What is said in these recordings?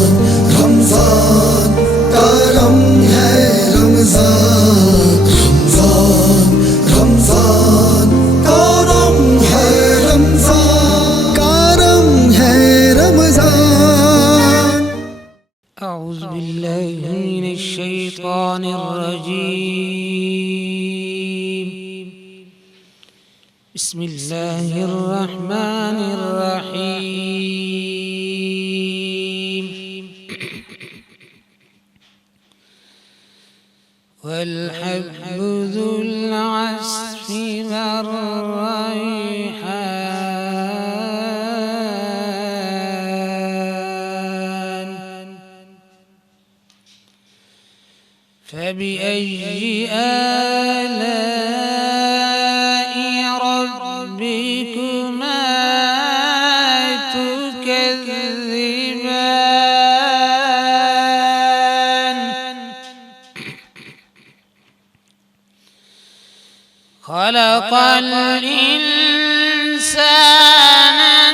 رمضان کرم ہے رمضان، رمضان کرم ہے رمضان، کرم ہے رمضان۔ اعوذ باللہ من الشیطان الرجیم، بسم اللہ الرحمن الرحیم۔ والحب ذو العصف والريحان، فبأي آلاء ربكما تكذبان؟ خلق الإنسان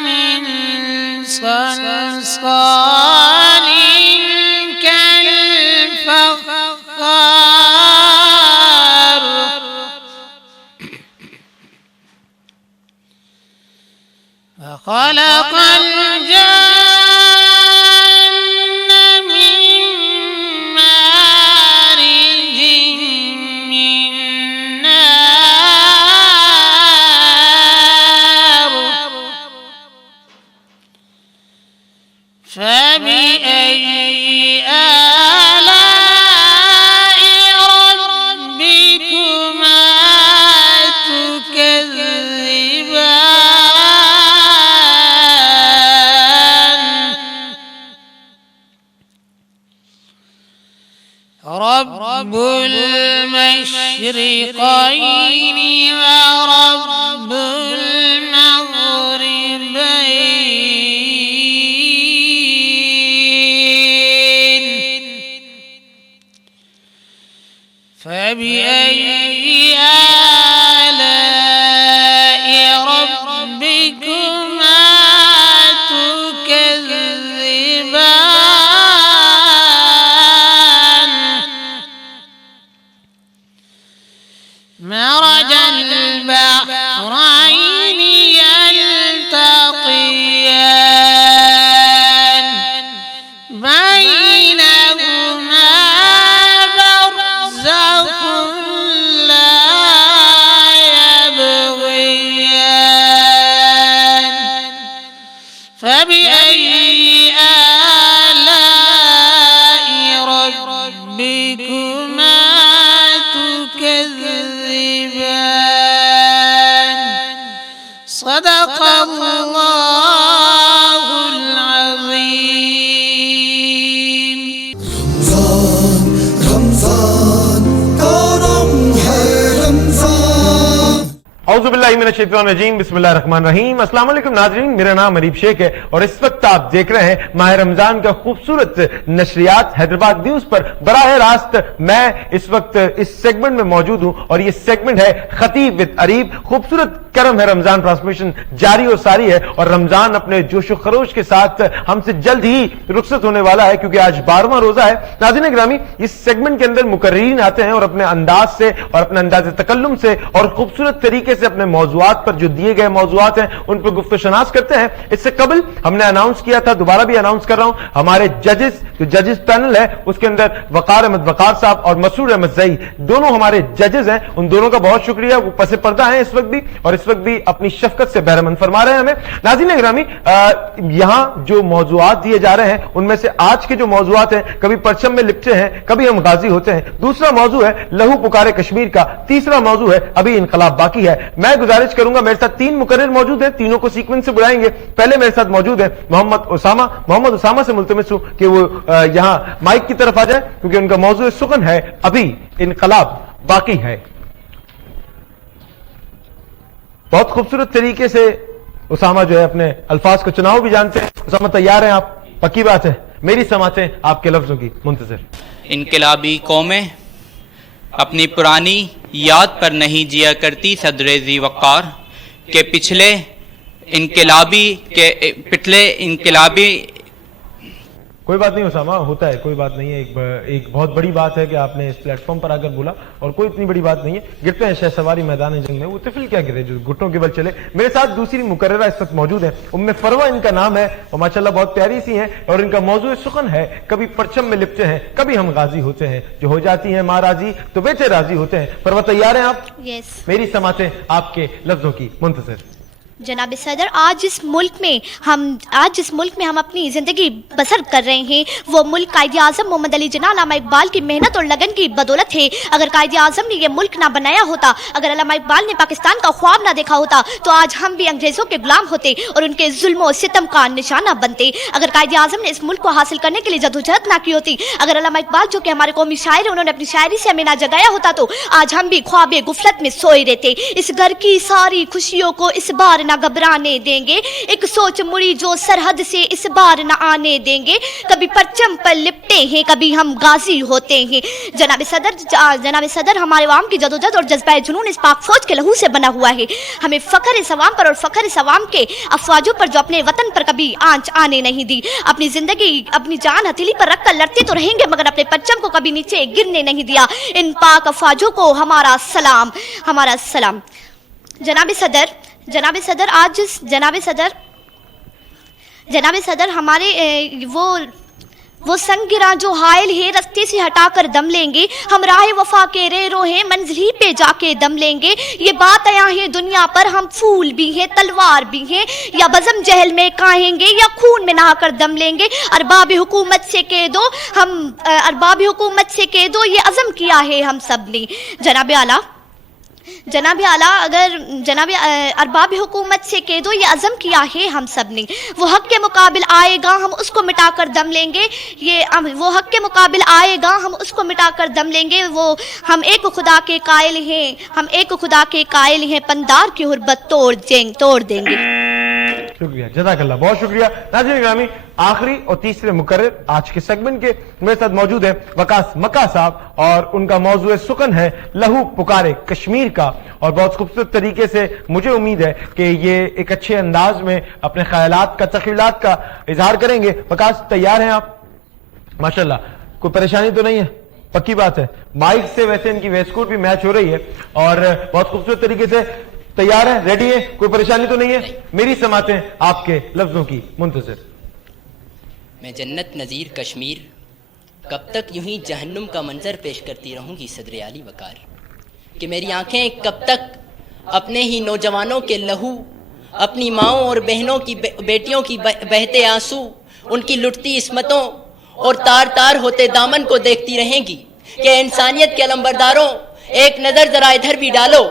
من صلصال كالفخار، وخلق الجن من مارج من نار، فبأي آلاء ربكما تكذبان؟ رب المشرقين ورب المغربين، فبأي آلاء ربكما تكذبان؟ مرج البحرين يلتقيان، بينهما برزخ لا يبغيان، فبأي آلاء ربكما تكذبان؟ صدق اللہ العظیم۔ رمضان رمضان کرم ہے رمضان۔ اعوذ باللہ من الشیطان الرجیم، بسم اللہ الرحمن الرحیم۔ السلام علیکم ناظرین، میرا نام عریب شیخ ہے اور اس وقت آپ دیکھ رہے ہیں ماہ رمضان کا خوبصورت نشریات حیدرآباد نیوز پر۔ براہ راست میں اس وقت اس سیگمنٹ میں موجود ہوں اور یہ سیگمنٹ ہے خطیب وذ عریب۔ خوبصورت کرم ہے رمضان ٹرانسمیشن جاری و ساری ہے اور رمضان اپنے جوش و خروش کے ساتھ ہم سے جلد ہی رخصت ہونے والا ہے کیونکہ آج 12واں روزہ ہے۔ ناظرین گرامی، اس سیگمنٹ کے اندر مقررین آتے ہیں اور اپنے انداز سے اور اپنے انداز تکلم سے اور خوبصورت طریقے سے اپنے موضوعات پر جو دیے گئے موضوعات ہیں ان پر گفت و شناس کرتے ہیں۔ اس سے قبل ہم نے اناؤنس کیا تھا، دوبارہ بھی اناؤنس کر رہا ہوں، ہمارے ججز جو ججز پینل ہے اس کے اندر وقار احمد وقار صاحب اور مسرور احمد زئی دونوں ہمارے ججز ہیں، ان دونوں کا بہت شکریہ، وہ پس پردہ ہیں اس وقت بھی اور اس وقت بھی اپنی شفقت سے بہرہ مند فرما رہے ہیں ہمیں۔ ناظرین گرامی، یہاں جو موضوعات دیے جا رہے ہیں ان میں سے آج کے جو موضوعات ہیں، کبھی پرچم میں لپٹے ہیں، کبھی ہم غازی ہوتے ہیں، دوسرا موضوع ہے لہو پکارے کشمیر کا، تیسرا موضوع ہے ابھی انقلاب باقی ہے۔ میں گزارش کروں گا، میرے ساتھ 3 مقرر موجود ہیں، تینوں کو سیکوینس سے بلائیں گے۔ پہلے میرے ساتھ موجود ہیں محمد اسامہ سے ملتمس ہوں کہ وہ یہاں مائک کی طرف آ جائیں کیونکہ ان کا موضوع سخن ہے ابھی انقلاب باقی ہے۔ بہت خوبصورت طریقے سے اسامہ جو ہے اپنے الفاظ کو چناؤ بھی جانتے ہیں۔ اسامہ تیار ہیں آپ؟ پکی بات ہے، میری سماعتیں آپ کے لفظوں کی منتظر۔ انقلابی قومیں اپنی پرانی یاد پر نہیں جیا کرتی صدر ذی وقار کہ پچھلے انقلابی कोई बात नहीं उसामा, होता है, कोई बात नहीं है। एक बहुत बड़ी बात है कि आपने इस प्लेटफॉर्म पर आकर बोला, और कोई इतनी बड़ी बात नहीं है। गिरते हैं शहसवारी मैदान जंग में, वो तिफिल क्या गिरे जो घुटनों के बल चले। मेरे साथ दूसरी मुकर्ररा इस वक्त मौजूद है, उम्मे फरवा इनका नाम है, और माशाल्लाह बहुत प्यारी सी हैं, और इनका मौजूद सुखन है। कभी परचम में लिपटे हैं, कभी हम गाजी होते हैं, जो हो जाती हैं माँ राजी तो बेटे राजी होते हैं। फरवा तैयार हैं आप? यस। मेरी समातें आपके लफ्जों की मुंतज़िर। जनाब सदर, आज जिस मुल्क में हम अपनी ज़िंदगी बसर कर रहे हैं, वो मुल्क कायदे आज़म मोहम्मद अली जिन्ना अल्लामा इकबाल की मेहनत और लगन की बदौलत है। अगर कायदे आज़म ने ये मुल्क ना बनाया होता, अगर अल्लामा इकबाल ने पाकिस्तान का ख्वाब ना देखा होता, तो आज हम भी अंग्रेज़ों के गुलाम होते और उनके जुल्म और सितम का निशाना बनते। अगर कायदे आज़म ने इस मुल्क को हासिल करने के लिए जदोजहद ना की होती, अगर अल्लामा इकबाल जो कि हमारे कौमी शायर हैं, उन्होंने अपनी शायरी से हमें ना जगाया होता, तो आज हम भी ख्वाब गुफलत में सोए रहते। इस घर की सारी खुशियों को इस बार ना घबराने देंगे, एक सोच मुड़ी जो सरहद से इस बार ना आने देंगे। कभी परचम पर लिपटे हैं, कभी हम गाजी होते हैं। जनाब सदर, हमारे अवाम की जदोजहद और जज्बा जुनून इस पाक फौज के लहू से बना हुआ है। हमें फख्र इस अवाम पर और फख्र इस अवाम के अफवाजों पर जो अपने वतन पर कभी आंच आने नहीं दी। अपनी जिंदगी, अपनी जान हथेली पर रखकर लड़ते तो रहेंगे, मगर अपने परचम को कभी नीचे गिरने नहीं दिया। इन पाक अफवाजों को हमारा सलाम, हमारा सलाम। जनाब सदर, हमारे वो संग गिरा जो हायल है, रस्ते से हटाकर दम लेंगे। हम राह वफा के रेरो हैं, मंजिल ही पे जाके दम लेंगे। ये बात आया है दुनिया पर, हम फूल भी हैं तलवार भी हैं, या बज़म जहल में काहेंगे या खून में नहाकर दम लेंगे। अरबाब हुकूमत से कह दो ये अज़म किया है हम सब ने। जनाब आला, अरबाब हुकूमत से कह दो ये अज़म किया है हम सब ने। वो हक के मुकाबिल आएगा, हम उसको मिटाकर दम लेंगे। वो हक के मुकाबिल आएगा, हम उसको मिटाकर दम लेंगे। हम एक खुदा के कायल हैं, पंदार की हुर्बत तोड़ देंगे। शुक्रिया, जज़ाकल्लाह, बहुत शुक्रिया। नाज़रीन ग्रामी, आखिरी और तीसरे मुकर्रर आज के सेगमेंट के मेरे साथ मौजूद है वकास मक्का साहब, और उनका मौजूद सुकन है लहू पुकारे कश्मीर का। और बहुत खूबसूरत तरीके से मुझे उम्मीद है कि ये एक अच्छे अंदाज में अपने ख्यालात का, तख़य्युलात का इजहार करेंगे। वकास, तैयार हैं आप? माशाल्लाह, कोई परेशानी तो नहीं है? पक्की बात है, माइक से वैसे इनकी वेस्टकोट भी मैच हो रही है, और बहुत खूबसूरत तरीके से तैयार है, रेडी है, कोई परेशानी तो नहीं है? मेरी समातें आपके लफ्जों की मुंतज़िर। मैं जन्नत नज़ीर कश्मीर, कब तक यूं ही जहन्नुम का मंजर पेश करती रहूंगी सदर आली वकार, कि मेरी आंखें कब तक अपने ही नौजवानों के लहू, अपनी माओं और बहनों की बेटियों की बहते आंसू, उनकी लुटती इस्मतों और तार तार होते दामन को देखती रहेंगी। कि इंसानियत के अलंबरदारों, एक नज़र जरा इधर भी डालो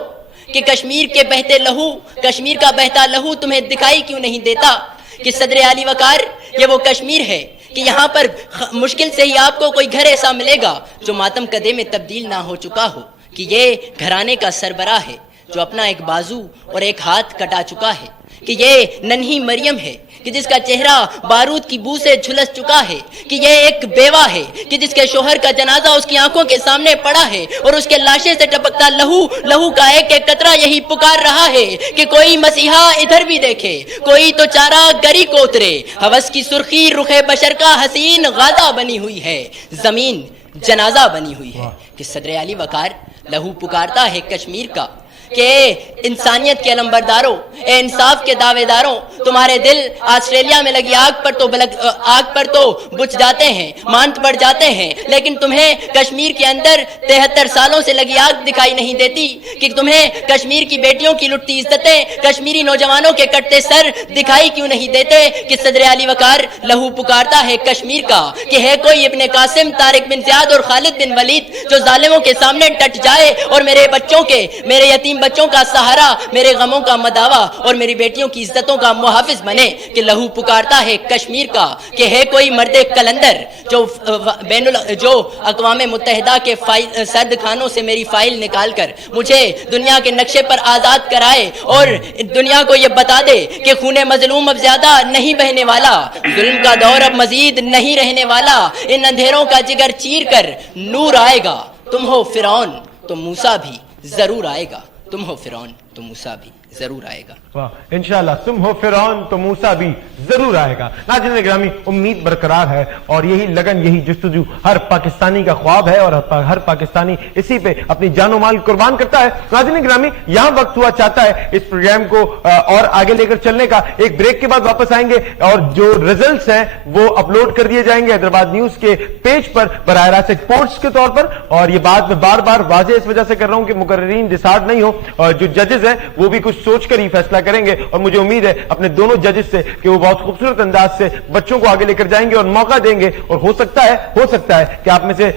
कि कश्मीर के बहते लहू, कश्मीर का बहता लहू तुम्हें दिखाई क्यों नहीं देता। कि सदर आली वकार, ये वो कश्मीर है कि यहाँ पर मुश्किल से ही आपको कोई घर ऐसा मिलेगा जो मातम कदे में तब्दील ना हो चुका हो। कि ये घराने का सरबराह है जो अपना एक बाजू और एक हाथ कटा चुका है। कि ये नन्ही मरियम है कि जिसका चेहरा बारूद की बू से झुलस चुका है। कि ये एक बेवा है कि जिसके शोहर का जनाजा उसकी आंखों के सामने पड़ा है, और उसके लाशे से टपकता लहू का एक एक कतरा यही पुकार रहा है कि कोई मसीहा इधर भी देखे, कोई तो चारा गरी को उतरे। हवस की सुर्खी रुखे बशर का हसीन गाजा बनी हुई है, जमीन जनाजा बनी हुई है। कि सदर आली वकार लहू पुकारता है कश्मीर का कि इंसानियत के अलंबरदारों, इंसाफ के दावेदारों, तुम्हारे दिल ऑस्ट्रेलिया में लगी आग पर तो बुझ जाते हैं, मांद पड़ जाते हैं, लेकिन तुम्हें कश्मीर के अंदर 73 सालों से लगी आग दिखाई नहीं देती। कि तुम्हें कश्मीर की बेटियों की लुटती इज्जतें, कश्मीरी नौजवानों के कटते सर दिखाई क्यों नहीं देते। कि सदर आली वकार लहू पुकारता है कश्मीर का कि है कोई इब्ने कासिम, तारिक बिन ज़ियाद और खालिद बिन वलीद जो जालिमों के सामने डट जाए और मेरे यतीम बच्चों का सहारा, मेरे गमों का मदावा और मेरी बेटियों की इज्जतों का मुहाफिज बने। कि लहू पुकारता है कश्मीर का कि है कोई मर्दे कलंदर जो अक़वाम मुत्तहिदा के सर्द खानों से मेरी फाइल निकाल कर मुझे दुनिया के नक्शे पर आज़ाद कराए और दुनिया को ये बता दे कि खूने मजलूम अब ज्यादा नहीं बहने वाला, जुल्म का दौर अब मजीद नहीं रहने वाला। इन अंधेरों का जिगर चीर कर नूर आएगा। तुम हो फिरौन तो मूसा भी जरूर आएगा, तुम हो फिरौन तो मूसा भी ضرور آئے گا. واہ انشاءاللہ تم ہو فرعون تو موسیٰ بھی ضرور آئے گا. ناظرین گرامی امید برقرار ہے اور یہی لگن یہی جستجو ہر پاکستانی کا خواب ہے اور ہر پاکستانی اسی پہ اپنی جان و مال قربان کرتا ہے. ناظرین گرامی یہاں وقت ہوا چاہتا ہے اس پروگرام کو اور آگے لے کر چلنے کا. ایک بریک کے بعد واپس آئیں گے اور جو ریزلٹس ہیں وہ اپلوڈ کر دیے جائیں گے حیدرآباد نیوز کے پیج پر براہ راست ایکسپورٹس کے طور پر. اور یہ بات میں بار بار واضح اس وجہ سے کر رہا ہوں کہ مقررین ڈسارڈ نہیں ہو اور جو ججز ہیں وہ بھی کچھ سوچ کر ہی فیصلہ کریں گے. اور مجھے امید ہے اپنے دونوں ججز سے کہ وہ بہت خوبصورت انداز سے بچوں کو آگے لے کر جائیں گے اور موقع دیں گے. اور ہو سکتا ہے کہ آپ میں سے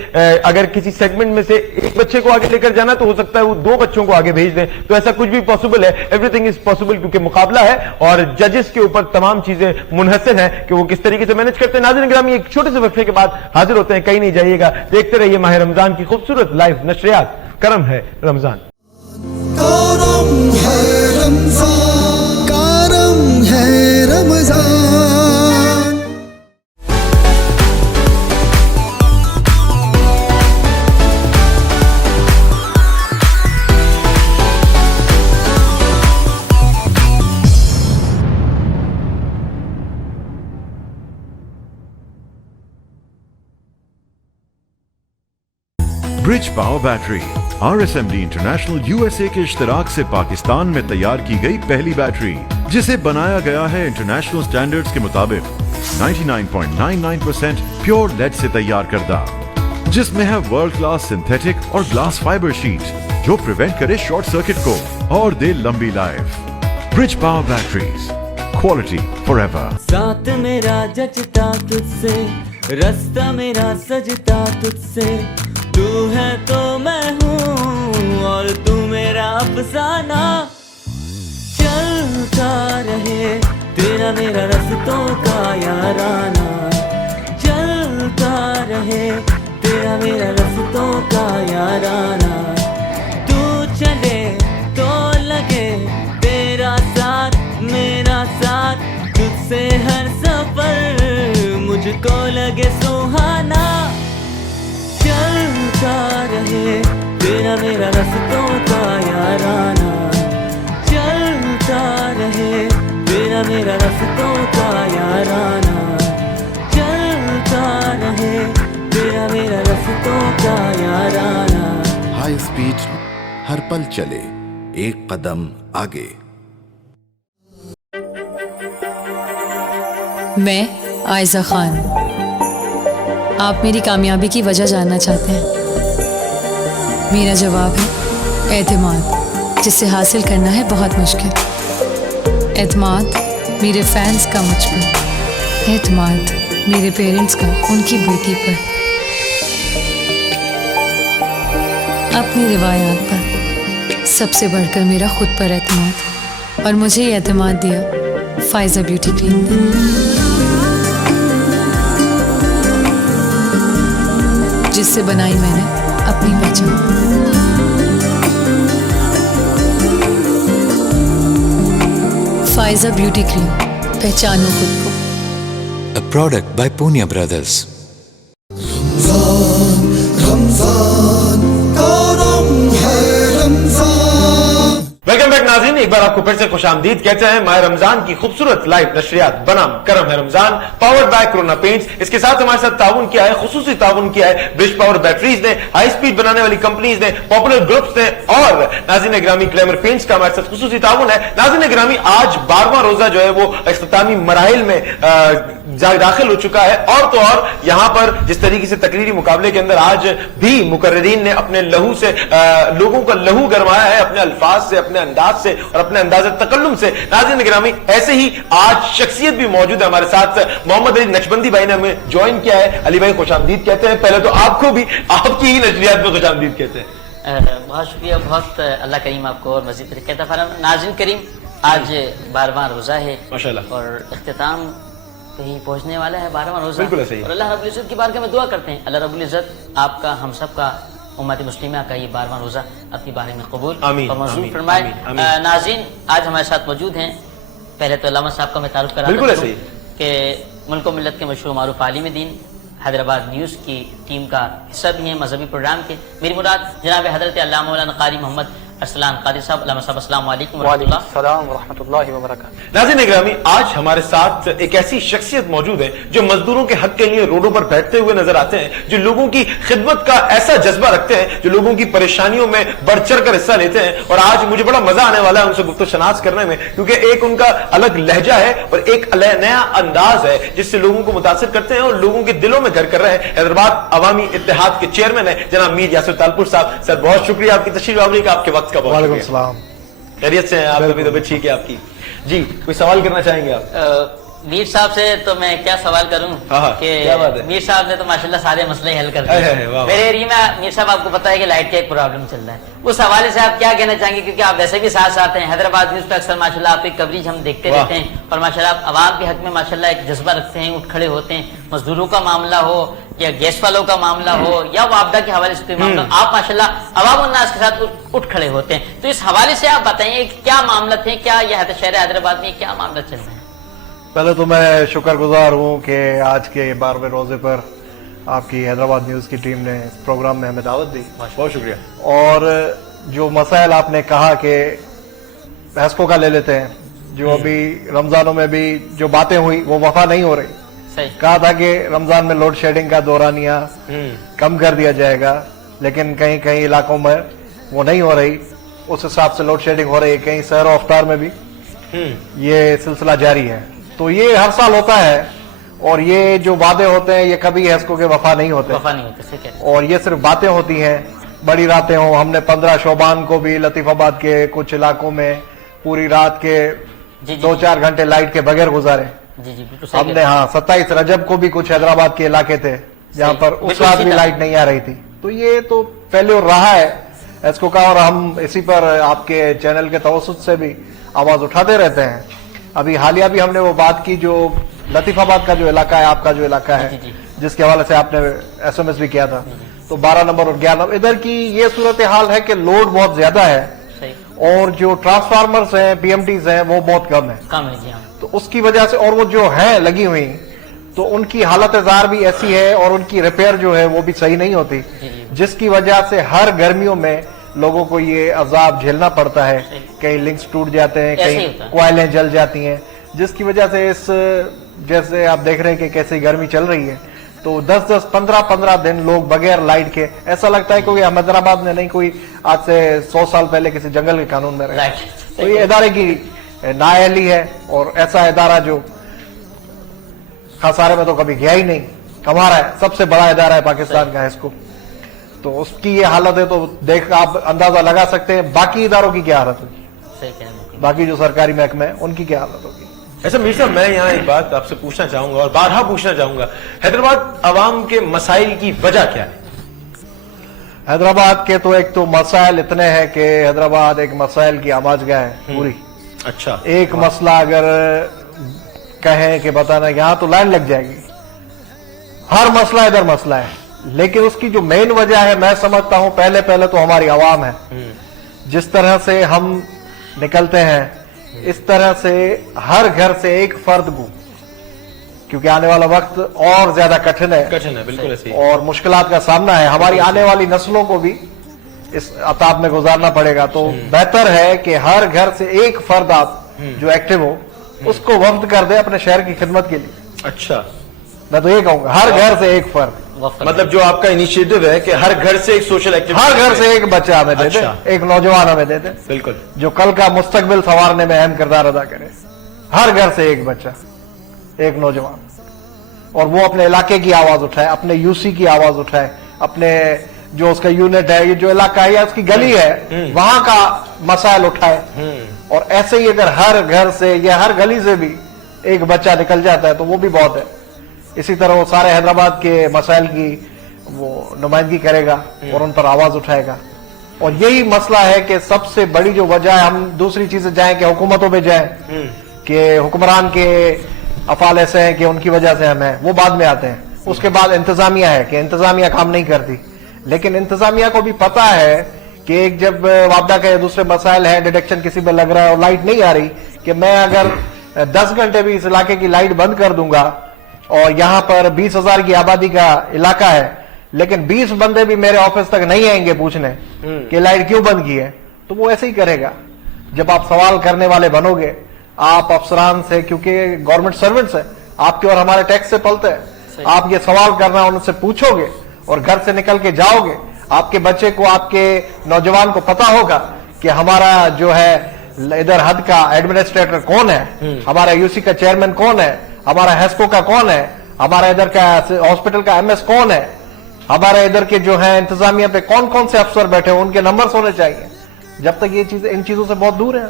اگر کسی سیگمنٹ میں سے ایک بچے کو آگے لے کر جانا تو ہو سکتا ہے وہ 2 بچوں کو آگے بھیج دیں. تو ایسا کچھ بھی پاسبل ہے. ایوری تھنگ از پاسبل کیونکہ مقابلہ ہے اور ججز کے اوپر تمام چیزیں منحصر ہیں کہ وہ کس طریقے سے مینج کرتے ہیں. ناظرین گرامی ایک چھوٹے سے وقفے کے بعد حاضر ہوتے ہیں. کہیں نہیں جائیے گا, دیکھتے رہیے ماہ رمضان کی خوبصورت لائیو نشریات. کرم ہے رمضان. کرم ہے رمضان, کرم ہے رمضان. برج power battery RSMD international USA کے اشتراک سے پاکستان میں تیار کی گئی پہلی بیٹری جسے بنایا گیا ہے انٹرنیشنل سٹینڈرڈز کے مطابق 99.99% پیور لیڈ سے تیار کردہ, جس میں ہے ورلڈ کلاس سنتھیٹک اور گلاس فائبر شیٹ جو پریونٹ کرے شارٹ سرکٹ کو اور دے لمبی life. Bridge power batteries, quality for ever. ساتھ میرا جچتا تجھ سے, رستہ میرا سجتا تجھ سے, تو ہے تو میں ہوں اور تو میرا افسانہ. چلتا رہے تیرا میرا رستوں کا یارانہ, چلتا رہے تیرا میرا رستوں کا یارانہ. تو چلے تو لگے تیرا ساتھ میرا ساتھ, تجھ سے ہر سفر مجھ کو لگے سہانا. چلتا رہے تیرا میرا رستوں کا یارانہ, چلتا رہے تیرا میرا رستوں کا یارانہ, چلتا رہے تیرا میرا رستوں کا یارانہ. ہائی اسپیڈ ہر پل چلے ایک قدم آگے. میں عائزہ خان. آپ میری کامیابی کی وجہ جاننا چاہتے ہیں. میرا جواب ہے اعتماد, جسے حاصل کرنا ہے بہت مشکل. اعتماد میرے فینس کا مجھ پر, اعتماد میرے پیرنٹس کا ان کی بیٹی پر, اپنی روایات پر, سب سے بڑھ کر میرا خود پر اعتماد. اور مجھے یہ اعتماد دیا فائزہ بیوٹی کریم نے, جس سے بنائی میں نے اپنی پہچان. فائزہ بیوٹی کریم, پہچانو خود کو. A product by Punya Brothers. Ramzan Ramzan کرم ہے رمضان. ویلکم بیک ناظرین, ایک بار آپ کو پھر سے خوش آمدید کہتے ہیں. ماہ رمضان کی خوبصورت لائیو نشریات بنام کرم ہے رمضان, پاورڈ بائی کرونا پینٹس. اس کے ساتھ ہمارے ساتھ تعاون کیا ہے, خصوصی تعاون کیا ہے برج پاور بیٹریز نے, ہائی سپیڈ بنانے والی کمپنیز نے, پاپولر گروپس نے, اور ناظرین گرامی گلیمر پینٹس کا ہمارے ساتھ خصوصی تعاون ہے. ناظرین گرامی آج 12واں روزہ جو ہے وہ اختتامی مراحل میں داخل ہو چکا ہے. اور تو اور یہاں پر جس طریقے سے تقریری مقابلے کے اندر آج بھی مقررین نے اپنے لہو سے لوگوں کا لہو گرمایا ہے, اپنے الفاظ سے, اپنے انداز سے اور اپنے انداز تکلم سے. ناظرین گرامی ایسے ہی آج شخصیت بھی موجود ہے ہمارے ساتھ. محمد علی نقشبندی بھائی نے ہمیں جوائن کیا ہے. علی بھائی خوش آمدید کہتے ہیں. پہلے تو آپ کو بھی آپ کی ہی نشریات میں خوش آمدید کہتے ہیں. بہت شکریہ, بہت اللہ کریم آپ کو اور مزید ترقی عطا فرمائے. ناظرین کریم, آج 12واں روزہ ہے ماشاءاللہ, اور اختتام پہ ہی پہنچنے والا ہے 12واں روزہ. بالکل صحیح. اور اللہ رب العزت کی بارگاہ میں دعا کرتے ہیں, اللہ رب العزت آپ کا, ہم سب کا, امت مسلمہ کا یہ 12واں روزہ اپنی بارگاہ میں قبول اور منظور فرمائے. ناظرین آج ہمارے ساتھ موجود ہیں. پہلے تو علامہ صاحب کا میں تعارف کرا دوں کہ ملک و ملت کے مشہور معروف عالم دین, حیدرآباد نیوز کی ٹیم کا حصہ بھی ہیں مذہبی پروگرام کے. میری مراد جناب حضرت علامہ مولانا قاری محمد अस्सलाम कादिर साहब, अल्लामा साहब, अस्सलाम वालेकुम रहमतुल्लाह वबरकातुहू। नाज़रीन इकरामी, आज हमारे साथ एक ऐसी शख्सियत मौजूद है जो मजदूरों के हक के लिए रोडों पर बैठते हुए नजर आते हैं, जो लोगों की खिदमत का ऐसा जज्बा रखते हैं, जो लोगों की परेशानियों में बढ़ चढ़ कर हिस्सा लेते हैं। और आज मुझे बड़ा मजा आने वाला है उनसे गुफ्तगू शनास करने में, क्योंकि एक उनका अलग लहजा है और एक नया अंदाज है जिससे लोगों को मुतासिर करते हैं और लोगों के दिलों में घर कर रहे हैं। हैदराबाद अवामी इत्तेहाद के चेयरमैन है जनाब मीर यासिर तालपुर साहब। सर, बहुत शुक्रिया आपकी तशरीफ आवरी का, आपके वक्त का बहुत शुक्रिया। खैरियत से हैं आप? तबीयत ठीक है आपकी? जी, कोई सवाल करना चाहेंगे आप? मीर साहब से तो मैं क्या सवाल करूं कि मीर साहब ने तो माशाल्लाह सारे मसले हल कर दिए। मेरे एरिया में मीर साहब आपको पता है कि लाइट का एक प्रॉब्लम चल रहा है, उस हवाले से आप क्या कहना चाहेंगे, क्योंकि आप वैसे भी साथ साथ हैं, हैदराबाद न्यूज पे अक्सर माशाल्लाह आपकी कवरेज हम देखते रहते हैं और माशाल्लाह आप आवाम के हक में माशाल्लाह एक जज्बा रखते हैं, उठ खड़े होते हैं। मजदूरों का मामला हो या गैस वालों का मामला हो या वापदा के हवाले से कोई मामला, आप माशाल्लाह अवाम उन्नास के साथ उठ खड़े होते हैं। तो इस हवाले से आप बताइए क्या मामला थे, क्या यह शहर हैदराबाद में क्या मामला चल रहा है? पहले तो मैं शुक्रगुजार हूँ कि आज के 12वें रोजे पर आपकी हैदराबाद न्यूज़ की टीम ने इस प्रोग्राम में हमें दावत दी, बहुत शुक्रिया। और जो मसाइल आपने कहा कि हैस्को का ले लेते हैं, जो अभी रमजानों में भी जो बातें हुई वो वफा नहीं हो रही। कहा था कि रमजान में लोड शेडिंग का दौरानिया कम कर दिया जाएगा, लेकिन कहीं कहीं इलाकों में वो नहीं हो रही, उस हिसाब से लोड शेडिंग हो रही है। कहीं शहर और अफ्तार में भी ये सिलसिला जारी है। तो ये हर साल होता है और ये जो वादे होते हैं ये कभी हैस्को के वफा नहीं होते, और ये सिर्फ बातें होती हैं, बड़ी रातें हो। हमने 15 शोबान को भी लतीफाबाद के कुछ इलाकों में पूरी रात के 2-4 घंटे लाइट के बगैर गुजारे। हमने 27 रजब को भी कुछ हैदराबाद के इलाके थे जहाँ पर उस रात भी लाइट नहीं आ रही थी। तो ये तो फेल्योर रहा है हैस्को का, और हम इसी पर आपके चैनल के तवस्सुत से भी आवाज उठाते रहते हैं। अभी हालिया भी हमने वो बात की जो लतीफाबाद का जो इलाका है, आपका जो इलाका है, जिसके हवाले से आपने SMS भी किया था, तो 12 नंबर और 11 नंबर इधर की ये सूरत हाल है कि लोड बहुत ज्यादा है और जो ट्रांसफार्मर्स हैं, PMTs हैं, वो बहुत कम है। तो उसकी वजह से, और वो जो है लगी हुई, तो उनकी हालत जार भी ऐसी है और उनकी रिपेयर जो है वो भी सही नहीं होती, जिसकी वजह से हर गर्मियों में लोगों को ये अजाब झेलना पड़ता है। कई लिंक्स टूट जाते हैं, कई कोयलें जल जाती हैं, जिसकी वजह से इस जैसे आप देख रहे हैं कि कैसी गर्मी चल रही है, तो 10-10, 15-15 दिन लोग बगैर लाइट के, ऐसा लगता है कोई हैदराबाद में नहीं, कोई आज से 100 साल पहले किसी जंगल के कानून में रहे। तो ये इदारे की नाअहली है, और ऐसा इदारा जो खसारे में तो कभी गया ही नहीं, कमा रहा है, सबसे बड़ा इदारा है पाकिस्तान का इसको, तो उसकी ये हालत है। तो देख आप अंदाजा लगा सकते हैं बाकी इदारों की क्या हालत होगी, बाकी जो सरकारी महकमे हैं उनकी क्या हालत होगी। ऐसा मीर साहब, मैं यहाँ एक बात आपसे पूछना चाहूंगा और बारहा पूछना चाहूंगा, हैदराबाद अवाम के मसाइल की वजह क्या है? हैदराबाद के तो एक तो मसाइल इतने हैं कि हैदराबाद एक मसाइल की आमाजगाह है पूरी। अच्छा, एक मसला अगर कहें कि बताना, यहाँ तो लाइन लग जाएगी, हर मसला इधर मसला है, लेकिन उसकी जो मेन वजह है मैं समझता हूं पहले तो हमारी आवाम है। जिस तरह से हम निकलते हैं, इस तरह से हर घर से एक फर्द को, क्योंकि आने वाला वक्त और ज्यादा कठिन है, बिल्कुल ऐसे ही, और मुश्किलात का सामना है, हमारी आने वाली नस्लों को भी इस अताब में गुजारना पड़ेगा। तो बेहतर है कि हर घर से एक फर्द आप जो एक्टिव हो उसको वफ्द कर दे अपने शहर की खिदमत के लिए। अच्छा, मैं तो ये कहूंगा हर घर से एक फर्द, मतलब जो आपका इनिशिएटिव है कि हर घर से एक सोशल एक्टिविटी, हर घर से एक बच्चा हमें दे दे, एक नौजवान हमें दे दे, बिल्कुल, जो कल का मुस्तकबिल संवारने में अहम किरदार अदा करे। हर घर से एक बच्चा, एक नौजवान, और वो अपने इलाके की आवाज उठाए, अपने यूसी की आवाज उठाए, अपने जो उसका यूनिट है, ये जो इलाका है या उसकी गली है, वहां का मसाइल उठाए। और ऐसे ही अगर हर घर से या हर गली से भी एक बच्चा निकल जाता है तो वो भी बहुत है। इसी तरह वो सारे हैदराबाद के मसाइल की वो नुमाइंदगी करेगा और उन पर आवाज उठाएगा। और यही मसला है कि सबसे बड़ी जो वजह है, हम दूसरी चीजें जाएं कि हुकूमतों पे जाएं कि हुक्मरान के अफाल ऐसे हैं कि उनकी वजह से हम हैं, वो बाद में आते हैं। उसके बाद इंतजामिया है कि इंतजामिया काम नहीं करती, लेकिन इंतजामिया को भी पता है कि एक जब वापदा के दूसरे मसाइल है, डिटेक्शन किसी पे लग रहा है और लाइट नहीं आ रही, कि मैं अगर 10 घंटे भी इस इलाके की लाइट बंद कर दूंगा, और यहाँ पर 20,000 की आबादी का इलाका है, लेकिन 20 बंदे भी मेरे ऑफिस तक नहीं आएंगे पूछने कि लाइट क्यों बंद की है, तो वो ऐसे ही करेगा। जब आप सवाल करने वाले बनोगे, आप अफसरान से, क्योंकि गवर्नमेंट सर्वेंट्स है, आपके और हमारे टैक्स से पलते हैं, आप ये सवाल करना उनसे पूछोगे और घर से निकल के जाओगे, आपके बच्चे को, आपके नौजवान को पता होगा कि हमारा जो है इधर हद का एडमिनिस्ट्रेटर कौन है, हमारा यूसी का चेयरमैन कौन है, हमारा हेस्को का कौन है, हमारा इधर का हॉस्पिटल का एमएस कौन है, हमारे इधर के जो है इंतजामिया पे कौन कौन से अफसर बैठे हैं, उनके नंबर्स होने चाहिए। जब तक ये चीज इन चीजों से बहुत दूर है।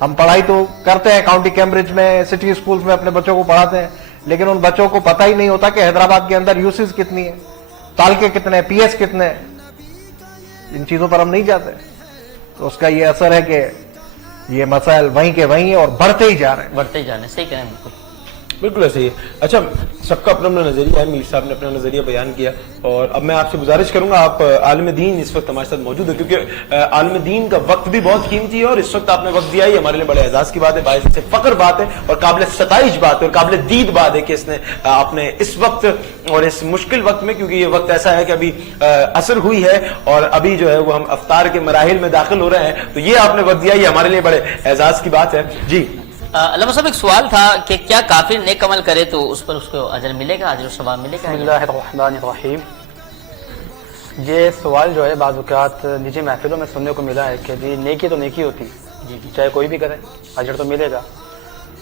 हम पढ़ाई तो करते हैं काउंटी कैम्ब्रिज में, सिटी स्कूल्स में अपने बच्चों को पढ़ाते हैं, लेकिन उन बच्चों को पता ही नहीं होता कि हैदराबाद के अंदर यूसीज कितनी है, तालके कितने, पीएस कितने, इन चीजों पर हम नहीं जाते। तो उसका ये असर है कि ये मसाइल वहीं के वहीं और बढ़ते ही जा रहे हैं, बढ़ते ही जा रहे हैं। सही कह रहे हैं, बिल्कुल बिल्कुल ऐसे ही। अच्छा, सबका अपना अपना नजरिया है, मीर साहब ने अपना नजरिया बयान किया, और अब मैं आपसे गुजारिश करूंगा, आप आलिम दीन इस वक्त हमारे साथ मौजूद है, क्योंकि आलिम दीन का वक्त भी बहुत कीमती है, और इस वक्त आपने वक्त दिया, ही हमारे लिए बड़े एजाज की बात है, बायस से फख्र बात है, और काबिल सताइश बात है, और काबिल दीद बात है कि इसने आपने इस वक्त और इस मुश्किल वक्त में, क्योंकि ये वक्त ऐसा है कि अभी असर हुई है और अभी जो है वो हम अफ्तार के मराहिल में दाखिल हो रहे हैं, तो ये आपने वक्त दिया, ये हमारे लिए बड़े एजाज की बात है। जी अल्लामा साहब, एक सवाल था कि क्या काफिर नेक अमल करे तो उस पर उसको अजर मिलेगा, अजर सवाब मिलेगा? बिस्मिल्लाहिर्रहमानिर्रहीम। ये सवाल जो है बाज़ औक़ात निजी महफिलों में सुनने को मिला है कि जी नेकी तो नेकी होती है, चाहे कोई भी करे अजर तो मिलेगा।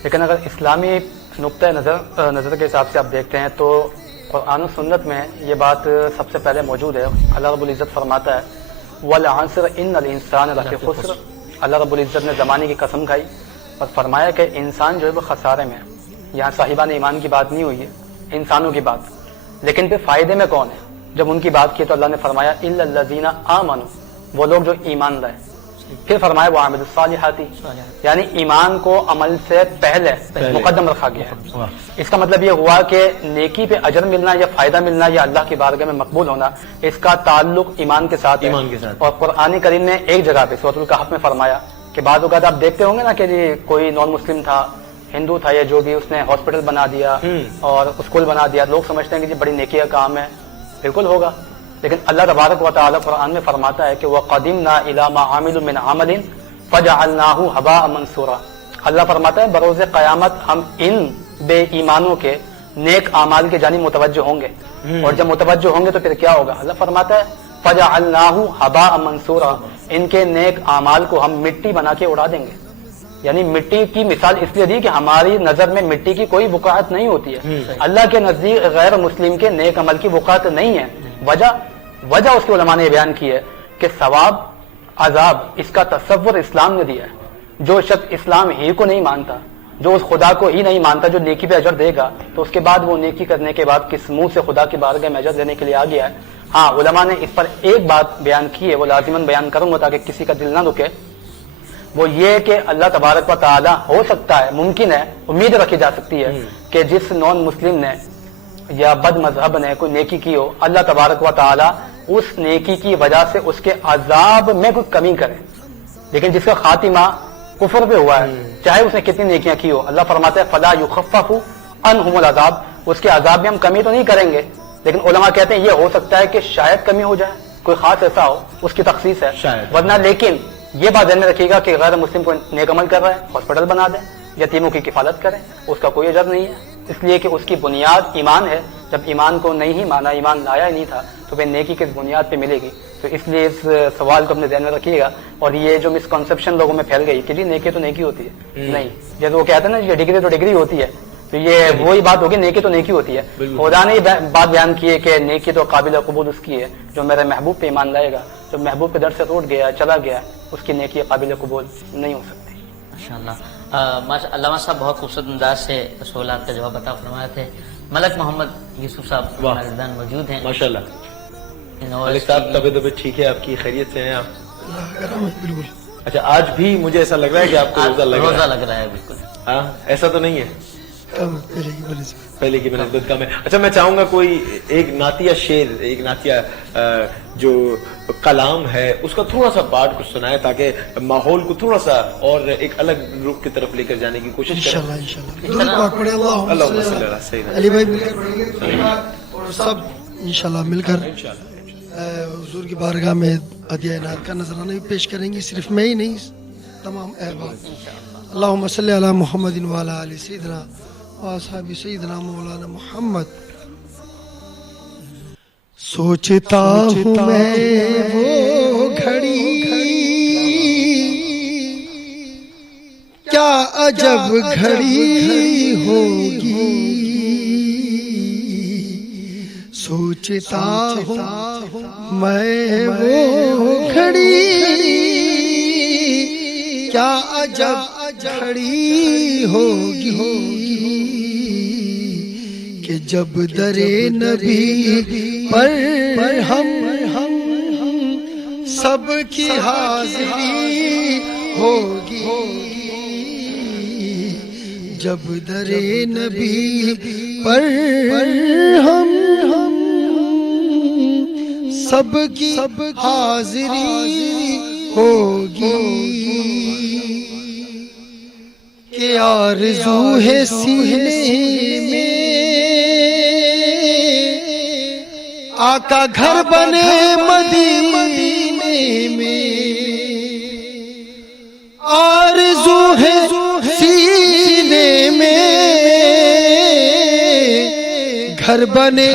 लेकिन अगर इस्लामी नुक्ता नज़र के हिसाब से आप देखते हैं तो कुरान और सुन्नत में ये बात सबसे पहले मौजूद है। अल्लाह रब्बुल इज़्ज़त फरमाता है, वल अस्र इन्नल इंसान लफ़ी खुस्र। अल्लाह रब्बुल इज़्ज़त ने ज़माने की कसम खाई और फरमाया कि इंसान जो है वो खसारे में। यहाँ साहिबान ईमान की बात नहीं हुई है, इंसानों की बात। लेकिन फिर फायदे में कौन है? जब उनकी बात की तो अल्लाह ने फरमाया इल्लल्लज़ीना आमनू, वो लोग जो ईमान लाए। फिर फरमाया वो आमिलुस सालिहाती, यानी ईमान को अमल से पहले मुकद्दम रखा गया है। इसका मतलब ये हुआ कि नेकी पे अजर मिलना या फायदा मिलना या अल्लाह की बारगाह में मकबूल होना, इसका ताल्लुक ईमान के साथ है। और कुरान करीम ने एक जगह पे सूरह कहफ में फरमाया कि बाद औक़ात आप देखते होंगे ना कि कोई नॉन मुस्लिम था, हिंदू था या जो भी, उसने हॉस्पिटल बना दिया और स्कूल बना दिया, लोग समझते हैं कि जी बड़ी नेकी का काम है। बिल्कुल होगा, लेकिन अल्लाह तबारक व तआला कुरान में फरमाता है कि वह क़दिमना इला मा आमिलू मिन अमलिन फजअलनाहु हबा मंसूरा। अल्लाह फरमाता है बरोज़ क़यामत हम इन बेईमानों के नेक आमाल के जानिब मुतवज्जो होंगे, और जब मुतवज्जो होंगे तो फिर क्या होगा? अल्लाह फरमाता है फजअलनाहु हबा मंसूरा, इनके नेक आमाल को हम मिट्टी बना के उड़ा देंगे। यानी मिट्टी की मिसाल इसलिए दी कि हमारी नजर में मिट्टी की कोई वक़ाअत नहीं होती है, अल्लाह के नजदीक गैर मुस्लिम के नेक अमल की वक़ाअत नहीं है। वजह उसके उलमा ने बयान की है कि सवाब अजाब इसका तसव्वुर इस्लाम ने दिया है। जो शख्स इस्लाम ही को नहीं मानता, जो उस खुदा को ही नहीं मानता जो नेकी पे अजर देगा, तो उसके बाद वो नेकी करने के बाद किस मुंह से खुदा की बारगाह में अजर देने के लिए आ गया है। हाँ, उलमा ने इस पर एक बात बयान की है, वो लाजिमन बयान करूंगा ताकि किसी का दिल ना रुके। वो ये कि अल्लाह तबारक व तआला, हो सकता है, मुमकिन है, उम्मीद रखी जा सकती है कि जिस नॉन मुस्लिम ने या बद मजहब ने कोई नेकी की हो, अल्लाह तबारक व तआला उस नेकी की वजह से उसके अजाब में कुछ कमी करे। लेकिन जिसका खातिमा कुफर पे हुआ है, चाहे उसने कितनी नेकियां की हो, अल्लाह फरमाता है फला युखफ्फफु अनहुमुल अजाब, उसके अजाब में हम कमी तो नहीं करेंगे। लेकिन उलमा कहते हैं ये हो सकता है कि शायद कमी हो जाए, कोई खास ऐसा हो, उसकी तखसीस है, वरना। लेकिन ये बात ध्यान में रखिएगा कि गैर मुस्लिम को नेक अमल कर रहा है, हॉस्पिटल बना दें, यतीमों की किफालत करें, उसका कोई अजर नहीं है, इसलिए कि उसकी बुनियाद ईमान है। जब ईमान को नहीं ही माना, ईमान लाया ही नहीं था, तो फिर नेकी किस बुनियाद पे मिलेगी? तो इसलिए इस सवाल को अपने ध्यान में रखिएगा। और ये जो मिसकॉन्सेप्शन लोगों में फैल गई कि जी नेकी तो नेकी होती है, नहीं, जैसे वो कहते हैं ना, ये डिग्री तो डिग्री होती है, तो ये वही बात होगी, नेकी तो नेकी होती है। खुदा ने बात बयान की है कि नेकी तो काबिल कबूल उसकी है जो मेरे महबूब पे ईमान लाएगा। जो महबूब के दर से टूट गया, चला गया, उसकी नेकी काबिल कबूल नहीं हो सकती। माशाअल्लाह। अल्लामा साहब बहुत खूबसूरत अंदाज से सवालात का जवाब अता फरमाए थे। मलक मोहम्मद यूसुफ साहब हमारे दरमियान मौजूद हैं। माशाअल्लाह। मलिक साहब, तबीयत ठीक है आपकी? खैरियत से हैं आप? बिल्कुल। अच्छा, आज भी मुझे ऐसा लग रहा है कि आपको रोजा लग रहा है। बिल्कुल। हाँ, ऐसा तो नहीं है? पहले की बनस्बत कम है। अच्छा, मैं चाहूंगा कोई एक नातिया शेर, एक नातिया जो कलाम है उसका थोड़ा सा पार्ट कुछ सुनाए, ताकि माहौल को थोड़ा सा और एक अलग रुख की तरफ लेकर जाने की कोशिश करें। अली भाई मिलकर पढ़ेंगे और सब इंशाल्लाह मिलकर हुजूर की बारगाह में हदिया इनात का नजराना भी पेश करेंगे। सिर्फ मैं ही नहीं, तमाम अहबाब। अल्लाहुम्मा सल्ली अला मुहम्मदिन व अला आलि सय्यिदिना व असहाबि सय्यिदिना मौलाना मुहम्मद। सोचता हूँ मैं वो घड़ी, क्या अजब घड़ी होगी। सोचता हूँ मैं वो घड़ी, क्या अजब घड़ी होगी कि जब दरे नबी पर हम सबकी हाजिरी होगी। जब दरे नबी पर हम सबकी हाजिरी होगी। कि आरज़ू है सीने में आका घर बने मदीने में। आरज़ू है सीने में घर बने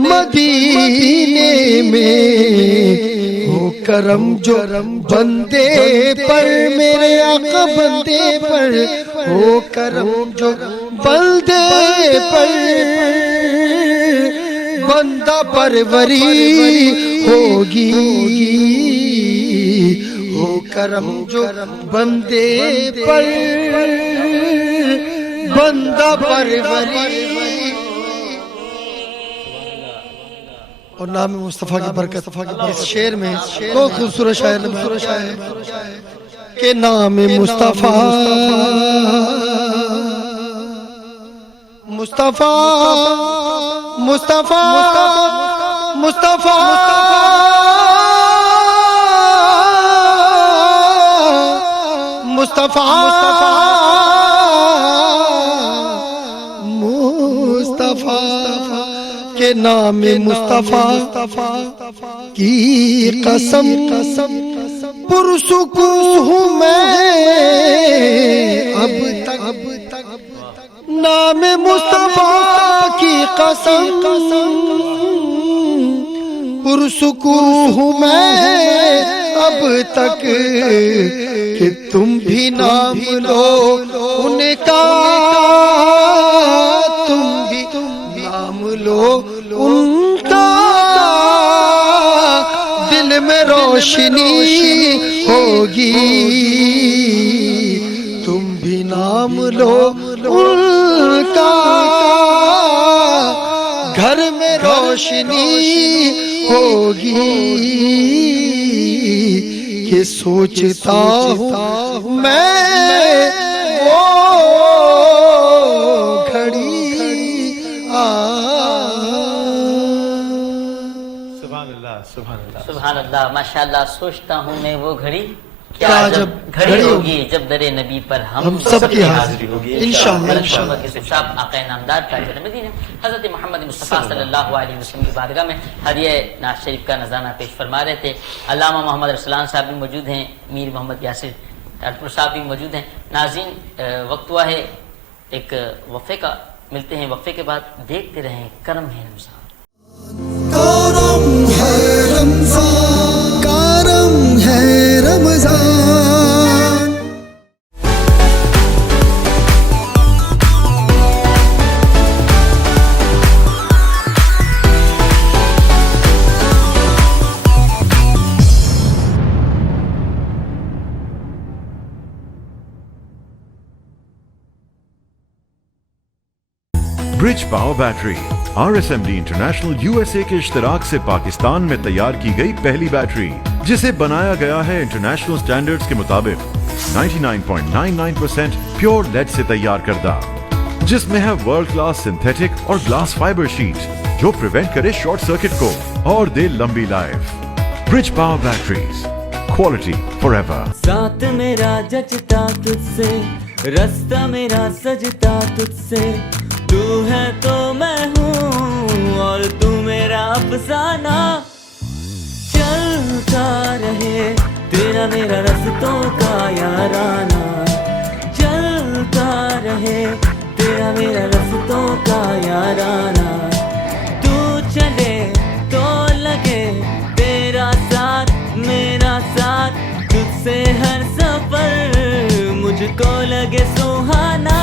मदीने में। हो करम जो बंदे पर मेरे आका बंदे पर, हो करम जो बंदे पर बंदा परवरी होगी। हो करम जो बंदे पर बंदा परवरी। और नाम मुस्तफ़ा की बरकत इस शेर में बहुत खूबसूरत शायर के नाम मुस्तफ़ा मुस्तफ़ा मुस्तफ़ा मुस्तफ़ा मुस्तफ़ा मुस्तफ़ा के नाम मुस्तफ़ा की कसम पुरसुकून हूँ मैं अब तक। नाम मुस्तफ़ा की कसम पुरसुकून हूँ मैं अब तक कि तुम भी नाम लो उनका, तुम भी नाम लो उनका। दिल में रोशनी होगी। तुम भी नाम लो उनका, घर में रोशनी होगी। कि सोचता हूँ मैं वो घड़ी सुभान अल्लाह माशाअल्लाह। सोचता हूँ मैं वो घड़ी क्या जब घड़ी होगी जब दरे नबी पर हम सबकी हाजिरी होगी इंशाअल्लाह। साहब आक़ा नामदार का जन्मदिन है। हज़रत मोहम्मद मुस्तफ़ा सल्लल्लाहु अलैहि वसल्लम की बारगाह में हदिया नाज़ शरीफ का नज़राना पेश फरमा रहे थे। अल्लामा मोहम्मद रसलान साहब भी मौजूद हैं, मीर मोहम्मद यासिर टाटपुर साहब भी मौजूद हैं। नाज़रीन वक्त हुआ है एक वफ़े का, मिलते हैं वफ़े के बाद। देखते रहें करम है रमज़ान। करम है रमज़ान, करम है Ramzan. Bridge power battery RSMD international USA के इश्तराक से पाकिस्तान में तैयार की गई पहली बैटरी, जिसे बनाया गया है इंटरनेशनल स्टैंडर्ड्स के मुताबिक 99.99% प्योर लेड से तैयार करदा, जिसमें है वर्ल्ड क्लास सिंथेटिक और ग्लास फाइबर शीट जो प्रिवेंट करे शॉर्ट सर्किट को और दे लंबी life. Bridge power batteries, quality forever. साथ मेरा जचता तुझसे, रास्ता मेरा सजता तुझसे, तू है तो मैं हूँ और तू मेरा अफसाना। चलता रहे तेरा मेरा रस्तों का याराना, चलता रहे तेरा मेरा रस्तों का याराना। तू चले तो लगे तेरा साथ मेरा साथ, तुझसे हर सफर मुझको लगे सुहाना।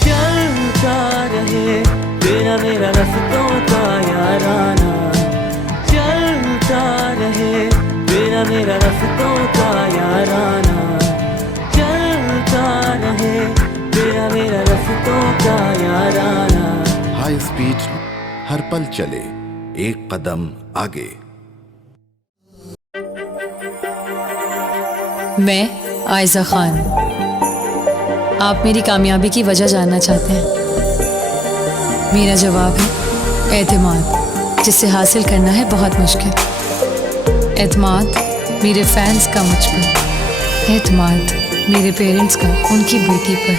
चलता रहे तेरा मेरा रस्तों का याराना, चलता रहे तेरा मेरा रस्तों का याराना, चलता रहे तेरा मेरा रस्तों का याराना। हाई स्पीड हर पल चले एक कदम आगे। मैं आयजा खान, आप मेरी कामयाबी की वजह जानना चाहते हैं। मेरा जवाब है एतमाद, जिसे हासिल करना है बहुत मुश्किल। एतमाद मेरे फैंस का मुझ पर, एतमाद मेरे पेरेंट्स का उनकी बेटी पर,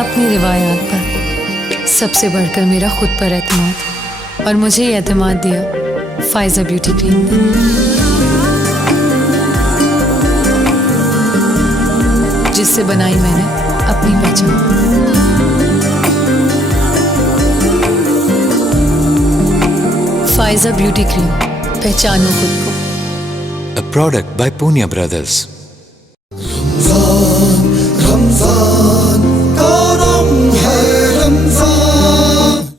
अपनी रिवायात पर, सबसे बढ़कर मेरा खुद पर एतमाद। और मुझे ये एतमाद दिया फाइजा ब्यूटी क्रीम ने, जिससे बनाई मैंने अपनी पहचान। फाइजा ब्यूटी क्रीम, पहचानो खुद को। A product by Punya Brothers.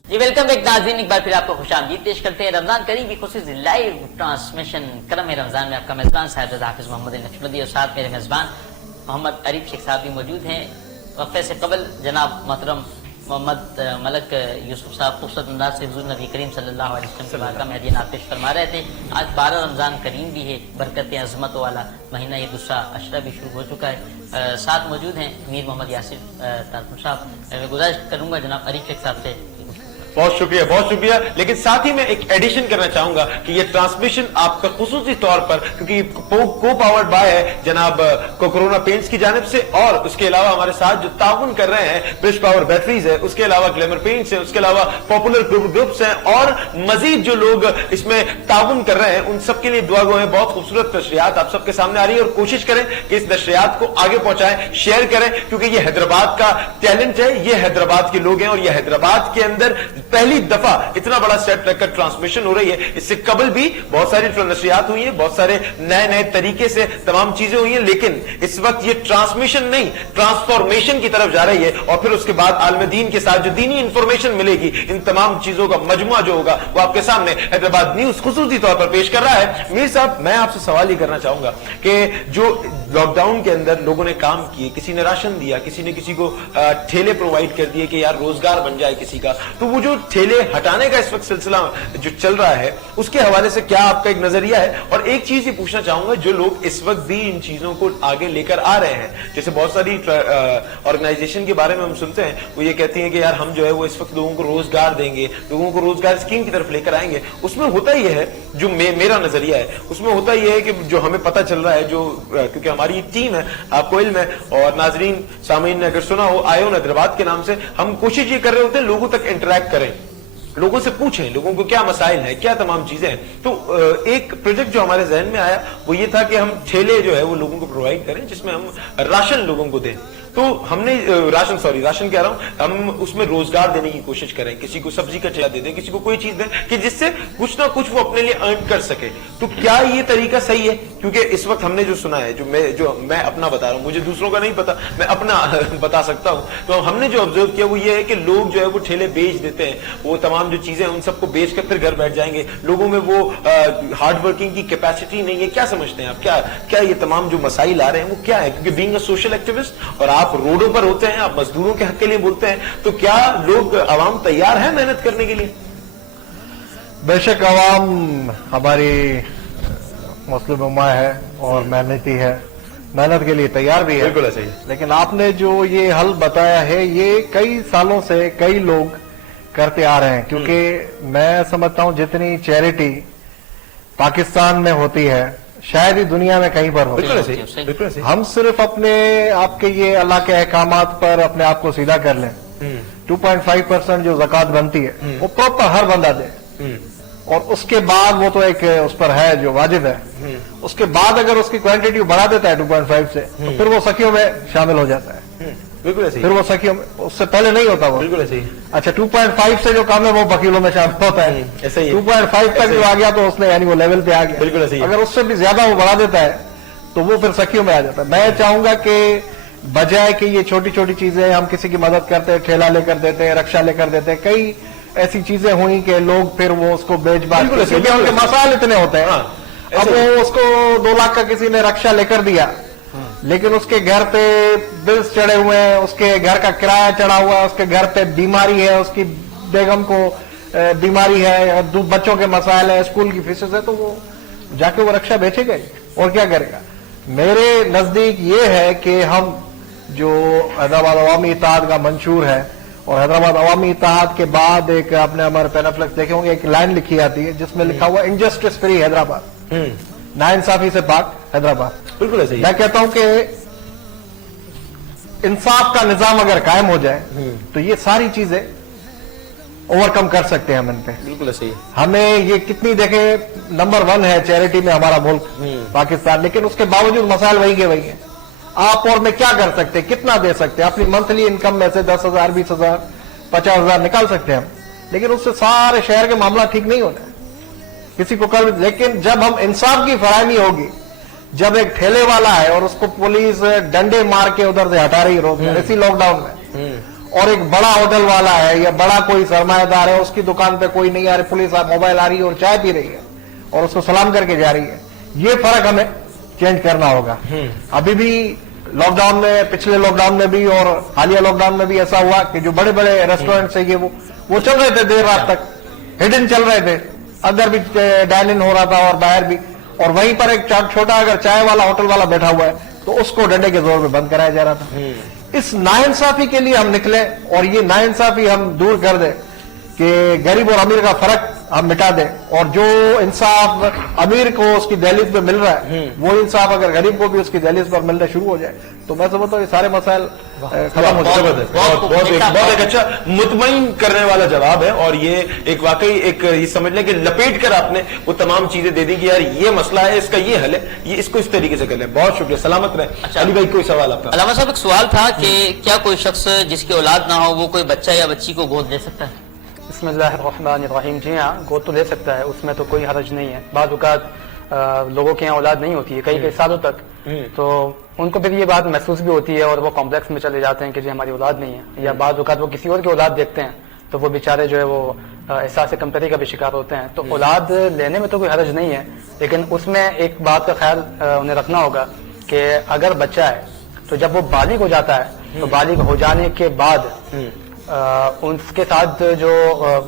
जी वेलकम बैक नाज़रीन, एक बार फिर आपको खुशामदीद पेश करते हैं। रमजान करीम की खुसूसी लाइव ट्रांसमिशन करम रमजान में आपका मेज़बान साहिब हाफिज़ मोहम्मद नक्शबंदी और साथ मेरे मेज़बान मोहम्मद अरीफ शेख साहब भी मौजूद हैं। वक्फे से कबल जनाब मोहतरम मोहम्मद मलक यूसुफ साहब खूबसूरत अंदाज से हुज़ूर नबी करीम सल्लल्लाहु अलैहि वसल्लम के बारगाह में हदीया पेश फरमा रहे थे। आज 12 रमज़ान करीम भी है, बरकत अज़मत वाला महीना, ये दूसरा अशरा भी शुरू हो चुका है। साथ मौजूद हैं मीर मोहम्मद यासिर तारकुन साहब। मैं गुजारिश करूँगा जनाब अरीफ शेख साहब से। बहुत शुक्रिया। लेकिन साथ ही मैं एक एडिशन करना चाहूंगा कि ये ट्रांसमिशन आपका खुसूसी तौर पर, क्योंकि को पावर्ड बाय है जनाब कोरोना पेंट्स की जानिब से, और उसके अलावा हमारे साथ जो ताउन कर रहे हैं ब्रिज पावर बैटरीज है, उसके अलावा ग्लैमर पेंट्स है, उसके अलावा पॉपुलर ग्रुप्स हैं, और मजीद जो लोग इसमें ताउन कर रहे हैं उन सबके लिए दुआ गो है। बहुत खूबसूरत नशरियात आप सबके सामने आ रही है, और कोशिश करें कि इस नशरियात को आगे पहुंचाएं, शेयर करें, क्योंकि ये हैदराबाद का टैलेंट है, ये हैदराबाद के लोग हैं, और ये हैदराबाद के अंदर पहली दफा इतना बड़ा सेट रखकर ट्रांसमिशन हो रही है। इससे कबल भी बहुत सारी नशरियात हुई है, बहुत सारे नए तरीके से तमाम चीजें हुई हैं, लेकिन इस वक्त ये ट्रांसमिशन नहीं ट्रांसफॉर्मेशन की तरफ जा रही है। और फिर उसके बाद आलम दीन के साथ जो दीनी इंफॉर्मेशन मिलेगी, इन तमाम चीजों का मजमुआ जो होगा वो आपके सामने हैदराबाद न्यूज खुसूसी तौर पर पेश कर रहा है। मीर साहब, मैं आपसे सवाल ये करना चाहूंगा कि जो लॉकडाउन के अंदर लोगों ने काम किए, किसी ने राशन दिया, किसी ने किसी को ठेले प्रोवाइड कर दिए कि यार रोजगार बन जाए किसी का, तो वो जो ठेले हटाने का इस वक्त सिलसिला जो चल रहा है उसके हवाले से क्या आपका एक नजरिया है? और एक चीज ये पूछना चाहूंगा, जो लोग इस वक्त भी इन चीजों को आगे लेकर आ रहे हैं, जैसे बहुत सारी ऑर्गेनाइजेशन के बारे में हम सुनते हैं, वो ये कहती हैं कि यार हम जो है वो इस वक्त लोगों को रोजगार देंगे, लोगों को रोजगार स्कीम की तरफ लेकर आएंगे। उसमें होता ही है, जो मेरा नजरिया है उसमें होता ही है कि जो हमें पता चल रहा है, जो क्योंकि हमारी टीम है, आपको इल्म है, और नाजरीन सामीन ने अगर सुना हो, आयोन हैदराबाद के नाम से हम कोशिश ये कर रहे होते हैं लोगों तक इंटरेक्ट करें, लोगों से पूछें लोगों को क्या मसाइल है, क्या तमाम चीजें हैं। तो एक प्रोजेक्ट जो हमारे जहन में आया वो ये था कि हम ठेले जो है वो लोगों को प्रोवाइड करें, जिसमें हम राशन लोगों को दें। तो हमने राशन कह रहा हूं, हम उसमें रोजगार देने की कोशिश करें, किसी को सब्जी का ठेला दे दें, किसी को कोई चीज दें कि जिससे कुछ ना कुछ वो अपने लिए अर्न कर सके। तो क्या ये तरीका सही है? क्योंकि इस वक्त हमने जो सुना है, जो मैं अपना बता रहा हूं, मुझे दूसरों का नहीं पता, मैं अपना बता सकता हूं। तो हमने जो ऑब्जर्व किया वो ये है कि लोग जो है वो ठेले बेच देते हैं, वो तमाम जो चीजें उन सबको बेच कर फिर घर बैठ जाएंगे। लोगों में वो हार्ड वर्किंग की कैपेसिटी नहीं है। क्या समझते हैं आप, क्या ये तमाम जो मसाइल आ रहे हैं वो क्या है? क्योंकि बीइंग अ सोशल एक्टिविस्ट और आप रोडों पर होते हैं, आप मजदूरों के हक के लिए बोलते हैं, तो क्या लोग आवाम तैयार है मेहनत करने के लिए? बेशक आवाम हमारी मुस्लिम उम्मा है और मेहनती है, मेहनत के लिए तैयार भी है, बिल्कुल ऐसा ही। लेकिन आपने जो ये हल बताया है ये कई सालों से कई लोग करते आ रहे हैं। क्योंकि मैं समझता हूं जितनी चैरिटी पाकिस्तान में होती है शायद ही दुनिया में कहीं पर होती है। हम सिर्फ अपने आपके ये अल्लाह के अहकामात पर अपने आप को सीधा कर लें, 2.5% जो ज़कात बनती है वो प्रॉपर हर बंदा दे, اور اس کے بعد وہ تو ایک اس پر ہے جو واجب ہے, اس کے بعد اگر اس کی کوانٹٹی بڑھا دیتا ہے 2.5 سے تو پھر وہ سخیوں میں شامل ہو جاتا ہے. بالکل ایسے پھر وہ سخیوں میں, اس سے پہلے نہیں ہوتا وہ. بالکل ایسے. اچھا 2.5 سے جو کام ہے وہ وکیلوں میں شامل ہوتا ہے. 2.5 تک جو آ گیا تو اس نے یعنی وہ لیول پہ آ گیا. بالکل ایسے. اگر اس سے بھی زیادہ وہ بڑھا دیتا ہے تو وہ پھر سخیوں میں آ جاتا ہے. میں چاہوں گا کہ بجائے کہ یہ چھوٹی چھوٹی چیزیں ہم کسی کی مدد کرتے ہیں, ٹھیلا لے کر دیتے ہیں, رکشا لے کر دیتے ہیں, کئی ایسی چیزیں ہوئی کہ لوگ پھر وہ اس کو بیچ باچ کیونکہ ان کے مسائل اتنے ہوتے ہیں. اب وہ اس کو 2 لاکھ کا کسی نے رکشا لے کر دیا, لیکن اس کے گھر پہ بلز چڑھے ہوئے ہیں, اس کے گھر کا کرایہ چڑھا ہوا ہے, اس کے گھر پہ بیماری ہے, اس کی بیگم کو بیماری ہے, بچوں کے مسائل ہیں, اسکول کی فیسز ہے, تو وہ جا کے وہ رکشا بیچے گا اور کیا کرے گا. میرے نزدیک یہ ہے کہ ہم جو حیدرآباد عوامی اتحاد کا منشور ہے, اور حیدرآباد عوامی اتحاد کے بعد ایک آپ نے ہمارے پینافلیکس دیکھے ہوں گے, ایک لائن لکھی آتی ہے جس میں لکھا ہوا انجسٹس فری حیدرآباد, ناانصافی سے پاک حیدرآباد. بالکل ایسے. میں کہتا ہوں کہ انصاف کا نظام اگر قائم ہو جائے تو یہ ساری چیزیں اوور کم کر سکتے ہیں ہم ان پہ. بالکل ایسے. ہمیں یہ کتنی دیکھیں نمبر 1 ہے چیریٹی میں ہمارا ملک پاکستان, لیکن اس کے باوجود مسائل وہی کے وہی ہیں. آپ اور میں کیا کر سکتے, کتنا دے سکتے, اپنی منتھلی انکم میں سے 10,000 20,000 50,000 نکال سکتے ہیں ہم, لیکن اس سے سارے شہر کے معاملہ ٹھیک نہیں ہوتا کسی کو کر. لیکن جب ہم انصاف کی فراہمی ہوگی, جب ایک ٹھیلے والا ہے اور اس کو پولیس ڈنڈے مار کے ادھر سے ہٹا رہی روز اسی لاک ڈاؤن میں, اور ایک بڑا ہوٹل والا ہے یا بڑا کوئی سرمایہ دار ہے, اس کی دکان پہ کوئی نہیں آ رہی, پولیس موبائل آ رہی ہے اور چائے پی رہی ہے اور اس کو سلام کر کے جا رہی ہے, یہ فرق ہمیں چینج کرنا ہوگا. ابھی بھی لاک ڈاؤن میں, پچھلے لاک ڈاؤن میں بھی اور حالیہ لاک ڈاؤن میں بھی ایسا ہوا کہ جو بڑے بڑے ریسٹورینٹ سے وہ چل رہے تھے دیر رات تک, ہڈن چل رہے تھے, اندر بھی ڈائن ان ہو رہا تھا اور باہر بھی, اور وہیں پر ایک چھوٹا اگر چائے والا ہوٹل والا بیٹھا ہوا ہے تو اس کو ڈنڈے کے زور پہ بند کرایا جا رہا تھا. اس ناانصافی کے لیے ہم نکلے اور یہ ناانصافی ہم دور کر دیں کہ غریب اور امیر کا فرق ہم مٹا دیں, اور جو انصاف امیر کو اس کی دہلیز پہ مل رہا ہے وہ انصاف اگر غریب کو بھی اس کی دہلیز پر ملنا شروع ہو جائے تو میں سمجھتا ہوں یہ سارے مسائل ختم ہو جائے. بہت ایک اچھا مطمئن کرنے والا جواب ہے, اور یہ ایک واقعی ایک یہ سمجھ لیں کہ لپیٹ کر آپ نے وہ تمام چیزیں دے دی کہ یار یہ مسئلہ ہے, اس کا یہ حل ہے, یہ اس کو اس طریقے سے کر لیں. بہت شکریہ, سلامت رہیں. علی بھائی کوئی سوال آپ کا؟ علامہ صاحب ایک سوال تھا کہ کیا کوئی شخص جس کی اولاد نہ ہو وہ کوئی بچہ یا بچی کو گود لے سکتا ہے؟ بسم اللہ الرحمن الرحیم. جی ہاں, گود تو لے سکتا ہے, اس میں تو کوئی حرج نہیں ہے. بعض اوقات لوگوں کے یہاں اولاد نہیں ہوتی ہے کئی سالوں تک, تو ان کو پھر یہ بات محسوس بھی ہوتی ہے اور وہ کمپلیکس میں چلے جاتے ہیں کہ جی ہماری اولاد نہیں ہے, یا بعض اوقات وہ کسی اور کی اولاد دیکھتے ہیں تو وہ بیچارے جو ہے وہ احساس کمتری کا بھی شکار ہوتے ہیں. تو اولاد لینے میں تو کوئی حرج نہیں ہے, لیکن اس میں ایک بات کا خیال انہیں رکھنا ہوگا کہ اگر بچہ ہے تو جب وہ بالغ ہو جاتا ہے تو بالغ ہو جانے کے بعد ان کے ساتھ جو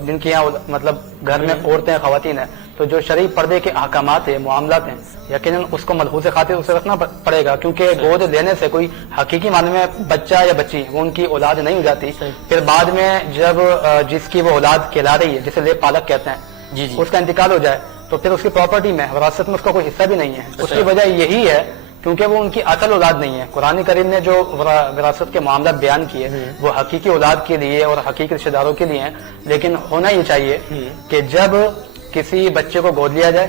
جن کے یہاں مطلب گھر میں عورتیں خواتین ہیں تو جو شرعی پردے کے احکامات ہیں, معاملات ہیں, یقیناً اس کو ملحوظ خاطر اسے رکھنا پڑے گا, کیونکہ گود لینے سے کوئی حقیقی معنی میں بچہ یا بچی وہ ان کی اولاد نہیں ہو جاتی. پھر بعد میں جب جس کی وہ اولاد کہلا رہی ہے, جسے لے پالک کہتے ہیں, اس کا انتقال ہو جائے تو پھر اس کی پراپرٹی میں وراثت میں اس کا کوئی حصہ بھی نہیں ہے. اس کی وجہ یہی ہے کیونکہ وہ ان کی اصل اولاد نہیں ہے. قرآن کریم نے جو وراثت کے معاملات بیان کیے وہ حقیقی اولاد کے لیے اور حقیقی رشتہ داروں کے لیے ہیں, لیکن ہونا یہ چاہیے کہ جب کسی بچے کو گود لیا جائے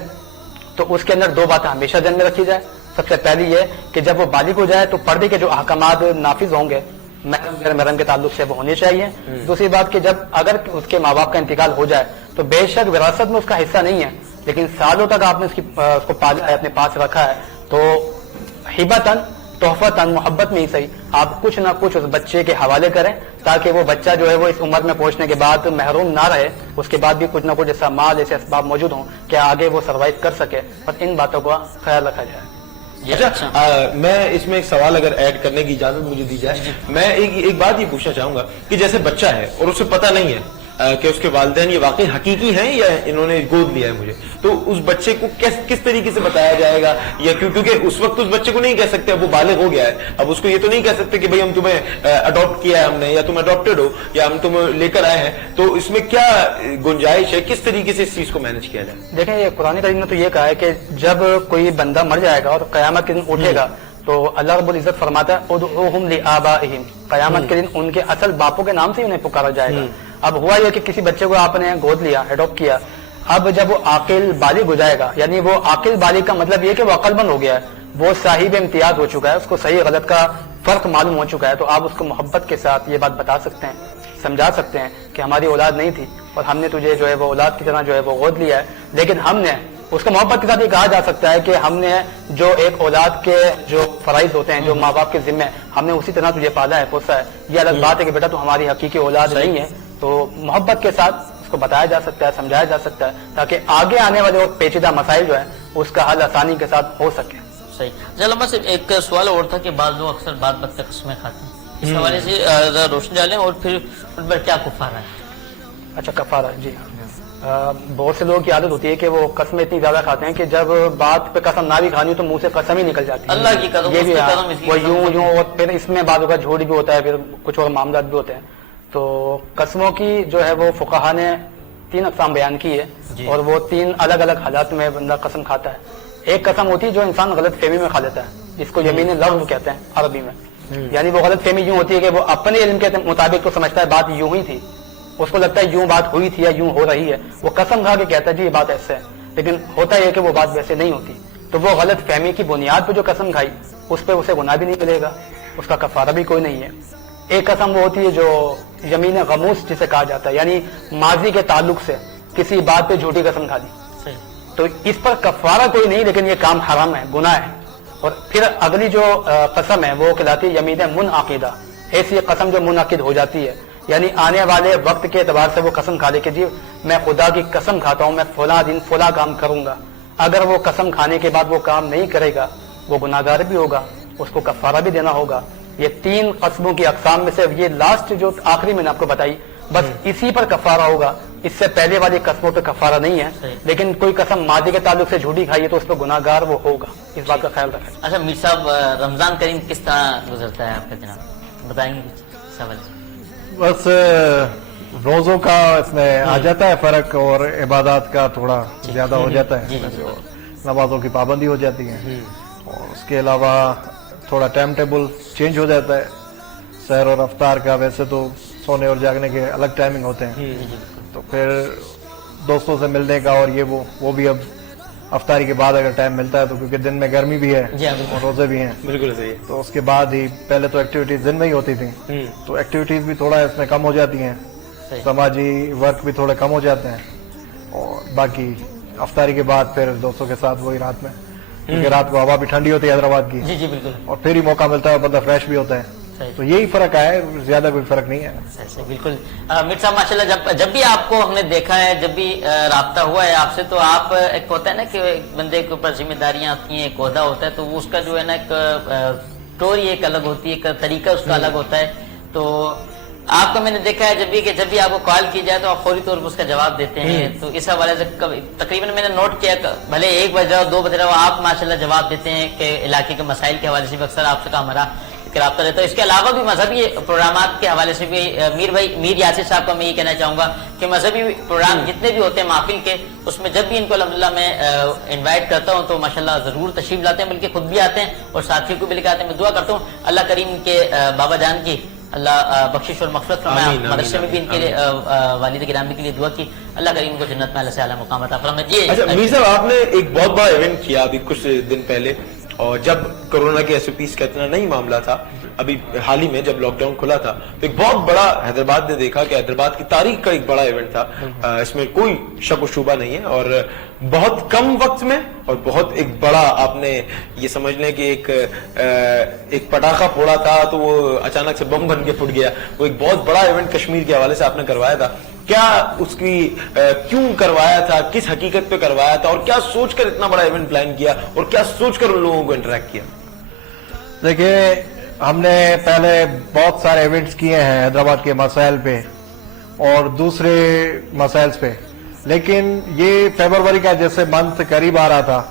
تو اس کے اندر 2 باتیں ہمیشہ ذہن میں رکھی جائے. سب سے پہلی یہ کہ جب وہ بالغ ہو جائے تو پردے کے جو احکامات نافذ ہوں گے محرم کے تعلق سے وہ ہونے چاہیے. دوسری بات کہ جب اگر اس کے ماں باپ کا انتقال ہو جائے تو بے شک وراثت میں اس کا حصہ نہیں ہے, لیکن سالوں تک آپ نے اس کو پالا ہے, اپنے پاس رکھا ہے, تو ہبتاً تحفتاً محبت میں ہی صحیح آپ کچھ نہ کچھ اس بچے کے حوالے کریں تاکہ وہ بچہ جو ہے وہ اس عمر میں پہنچنے کے بعد محروم نہ رہے, اس کے بعد بھی کچھ نہ کچھ ایسا مال ایسے اسباب موجود ہوں کہ آگے وہ سروائیو کر سکے. اور ان باتوں کا خیال رکھا جائے. اچھا, میں اس میں ایک سوال اگر ایڈ کرنے کی اجازت مجھے دی جائے, میں ایک بات یہ پوچھنا چاہوں گا کہ جیسے بچہ ہے اور اسے پتہ نہیں ہے کہ اس کے والدین یہ واقعی حقیقی ہیں یا انہوں نے گود لیا ہے مجھے, تو اس بچے کو کس طریقے سے بتایا جائے گا, یا کیونکہ اس وقت اس بچے کو نہیں کہہ سکتے, اب وہ بالغ ہو گیا ہے, اب اس کو یہ تو نہیں کہہ سکتے کہ بھئی ہم تمہیں اڈاپٹ کیا ہے ہم نے, یا تم اڈاپٹڈ ہو, یا ہم تمہیں لے کر آئے ہیں, تو اس میں کیا گنجائش ہے, کس طریقے سے اس چیز کو مینج کیا جائے؟ دیکھیں, یہ قرآن کریم نے تو یہ کہا ہے کہ جب کوئی بندہ مر جائے گا اور قیامت کے دن اٹھے گا تو اللہ رب العزت فرماتا ہے ادعوہم لآبائہم, قیامت کے دن ان کے اصل باپوں کے نام سے انہیں پکارا جائے گا. اب ہوا یہ کہ کسی بچے کو آپ نے گود لیا, اڈاپٹ کیا, اب جب وہ عاقل بالغ ہو جائے گا، یعنی وہ عاقل بالغ کا مطلب یہ کہ وہ عقل مند ہو گیا ہے، وہ صاحب امتیاز ہو چکا ہے، اس کو صحیح غلط کا فرق معلوم ہو چکا ہے، تو آپ اس کو محبت کے ساتھ یہ بات بتا سکتے ہیں، سمجھا سکتے ہیں کہ ہماری اولاد نہیں تھی اور ہم نے تجھے جو ہے وہ اولاد کی طرح جو ہے وہ گود لیا ہے، لیکن ہم نے اس کو محبت کے ساتھ یہ کہا جا سکتا ہے کہ ہم نے جو ایک اولاد کے جو فرائض ہوتے ہیں، جو ماں باپ کے ذمہ، ہم نے اسی طرح تجھے پالا ہے، پوسا ہے. یہ الگ بات ہے کہ بیٹا تو ہماری حقیقی اولاد نہیں ہے. تو محبت کے ساتھ اس کو بتایا جا سکتا ہے، سمجھایا جا سکتا ہے، تاکہ آگے آنے والے اور پیچیدہ مسائل جو ہے اس کا حل آسانی کے ساتھ ہو سکے. صحیح. علامہ صاحب ایک سوال اور تھا کہ بعض لوگ اکثر بات بات پہ قسمیں کھاتے ہیں، اس حوالے سے ذرا روشنی ڈالیں اور پھر ان پر کیا کفارہ ہے؟ اچھا کفارہ، جی بہت سے لوگوں کی عادت ہوتی ہے کہ وہ قسمیں اتنی زیادہ کھاتے ہیں کہ جب بات پہ قسم نہ بھی کھانی ہو تو منہ سے قسم ہی نکل جاتی ہے. اللہ کی قسم، یہ بھی وہ یوں اور پھر اس میں بعض کا جھوٹ بھی ہوتا ہے، پھر کچھ اور معاملات بھی ہوتے ہیں. تو قسموں کی جو ہے وہ فقہا نے 3 اقسام بیان کی ہے، اور وہ 3 الگ الگ حالات میں بندہ قسم کھاتا ہے. ایک قسم ہوتی ہے جو انسان غلط فہمی میں کھا لیتا ہے، جس کو یمین لغو کہتے ہیں عربی میں. یعنی وہ غلط فہمی یوں ہوتی ہے کہ وہ اپنے علم کے مطابق تو سمجھتا ہے بات یوں ہی تھی، اس کو لگتا ہے یوں بات ہوئی تھی یا یوں ہو رہی ہے، وہ قسم کھا کے کہتا ہے جی یہ بات ایسے ہے، لیکن ہوتا یہ کہ وہ بات ویسے نہیں ہوتی. تو وہ غلط فہمی کی بنیاد پہ جو قسم کھائی اس پہ اسے گناہ بھی نہیں ملے گا، اس کا کفارہ بھی کوئی نہیں ہے. ایک قسم وہ ہوتی ہے جو یمین غموس جسے کہا جاتا ہے، یعنی ماضی کے تعلق سے کسی بات پہ جھوٹی قسم کھا دی، تو اس پر کفارہ کوئی نہیں، لیکن یہ کام حرام ہے، گناہ ہے. اور پھر اگلی جو قسم ہے وہ کہلاتی ہے یمین منعقدہ، ایسی قسم جو منعقد ہو جاتی ہے، یعنی آنے والے وقت کے اعتبار سے وہ قسم کھا لے کہ جی میں خدا کی قسم کھاتا ہوں میں فلاں دن فلاں کام کروں گا. اگر وہ قسم کھانے کے بعد وہ کام نہیں کرے گا وہ گناہ گار بھی ہوگا، اس کو کفارہ بھی دینا ہوگا. یہ 3 قسموں کی اقسام میں سے یہ لاسٹ جو آخری میں نے آپ کو بتائی بس اسی پر کفارہ ہوگا، اس سے پہلے والی قسموں پہ کفارہ نہیں ہے. لیکن کوئی قسم ماضی کے تعلق سے جھوٹی کھائی ہے تو اس پہ گناہ گار وہ ہوگا، اس بات کا خیال رکھیں. اچھا میر صاحب رمضان کریم کس طرح گزرتا ہے آپ کا جناب، بتائیں گے کچھ سوال؟ بس روزوں کا اس میں آ جاتا ہے فرق اور عبادات کا تھوڑا زیادہ ہو جاتا ہے، نمازوں کی پابندی ہو جاتی ہے، اور اس کے علاوہ تھوڑا ٹائم ٹیبل چینج ہو جاتا ہے سحر اور افطار کا. ویسے تو سونے اور جاگنے کے الگ ٹائمنگ ہوتے ہیں، تو پھر دوستوں سے ملنے کا اور یہ وہ بھی اب افطاری کے بعد اگر ٹائم ملتا ہے تو، کیونکہ دن میں گرمی بھی ہے اور روزے بھی ہیں، بالکل صحیح. تو اس کے بعد ہی پہلے تو ایکٹیویٹیز دن میں ہی ہوتی تھیں، تو ایکٹیویٹیز بھی تھوڑا اس میں کم ہو جاتی ہیں، سماجی ورک بھی تھوڑے کم ہو جاتے ہیں. اور باقی افطاری کے بعد پھر دوستوں کے ساتھ وہی رات میں، کیونکہ رات کو ہوا بھی ٹھنڈی ہوتی ہے حیدرآباد کی، جی بالکل، اور پھر ہی موقع ملتا ہے بندہ فریش بھی ہوتا ہے. تو یہی فرق ہے، زیادہ کوئی فرق نہیں ہے. بالکل. میر صاحب ماشاءاللہ جب بھی آپ کو ہم نے دیکھا ہے، جب بھی رابطہ ہوا ہے آپ سے، تو آپ ایک ہوتا ہے نا کہ بندے کے اوپر ذمہ داریاں آتی ہیں، ایک عہدہ ہوتا ہے، تو اس کا جو ہے نا ایک اسٹوری ایک الگ ہوتی ہے، ایک طریقہ اس کا الگ ہوتا ہے. تو آپ کو میں نے دیکھا ہے جب بھی آپ کو کال کی جائے تو آپ فوری طور پر اس کا جواب دیتے ہیں. تو اس حوالے سے تقریباً میں نے نوٹ کیا، بھلے 1 بج رہا ہو 2 بج رہا ہو، آپ ماشاءاللہ جواب دیتے ہیں کہ علاقے کے مسائل کے حوالے سے بھی اکثر آپ سے کا ہمارا رابطہ رہتا ہے. اس کے علاوہ بھی مذہبی پروگرامات کے حوالے سے بھی میر یاسر صاحب کو میں یہ کہنا چاہوں گا کہ مذہبی پروگرام جتنے بھی ہوتے ہیں محفل کے، اس میں جب بھی ان کو الحمدللہ میں انوائٹ کرتا ہوں تو ماشاءاللہ ضرور تشریف لاتے ہیں، بلکہ خود بھی آتے ہیں اور ساتھیوں کو بھی لے کے آتے ہیں. میں دعا کرتا ہوں اللہ کریم کے بابا جان کی اللہ بخشش اور مغفرت فرمائے. مدرسے میں بھی ان کے لیے والد گرامی کے لیے دعا کی، اللہ کریم کو جنت میں اعلیٰ سے اعلیٰ مقام عطا فرمائے. اچھا میر صاحب آپ نے ایک بہت بڑا ایونٹ کیا ابھی کچھ دن پہلے، اور جب کورونا کے SOPs کا اتنا نہیں معاملہ تھا، ابھی حال ہی میں جب لاک ڈاؤن کھلا تھا تو ایک بہت بڑا حیدرآباد نے دیکھا کہ حیدرآباد کی تاریخ کا ایک بڑا ایونٹ تھا. اس میں کوئی شک و شبہ نہیں ہے، اور بہت کم وقت میں اور بہت ایک بڑا آپ نے یہ سمجھ لیں کہ ایک پٹاخہ پھوڑا تھا تو وہ اچانک سے بم بن کے پھٹ گیا. وہ ایک بہت بڑا ایونٹ کشمیر کے حوالے سے آپ نے کروایا تھا. کیا اس کی کیوں کروایا تھا، کس حقیقت پہ کروایا تھا، اور کیا سوچ کر اتنا بڑا ایونٹ پلان کیا، اور کیا سوچ کر ان لوگوں کو انٹریکٹ کیا؟ دیکھیں ہم نے پہلے بہت سارے ایونٹس کیے ہیں حیدرآباد کے مسائل پہ اور دوسرے مسائل پہ، لیکن یہ فیبروری کا جیسے منتھ قریب آ رہا تھا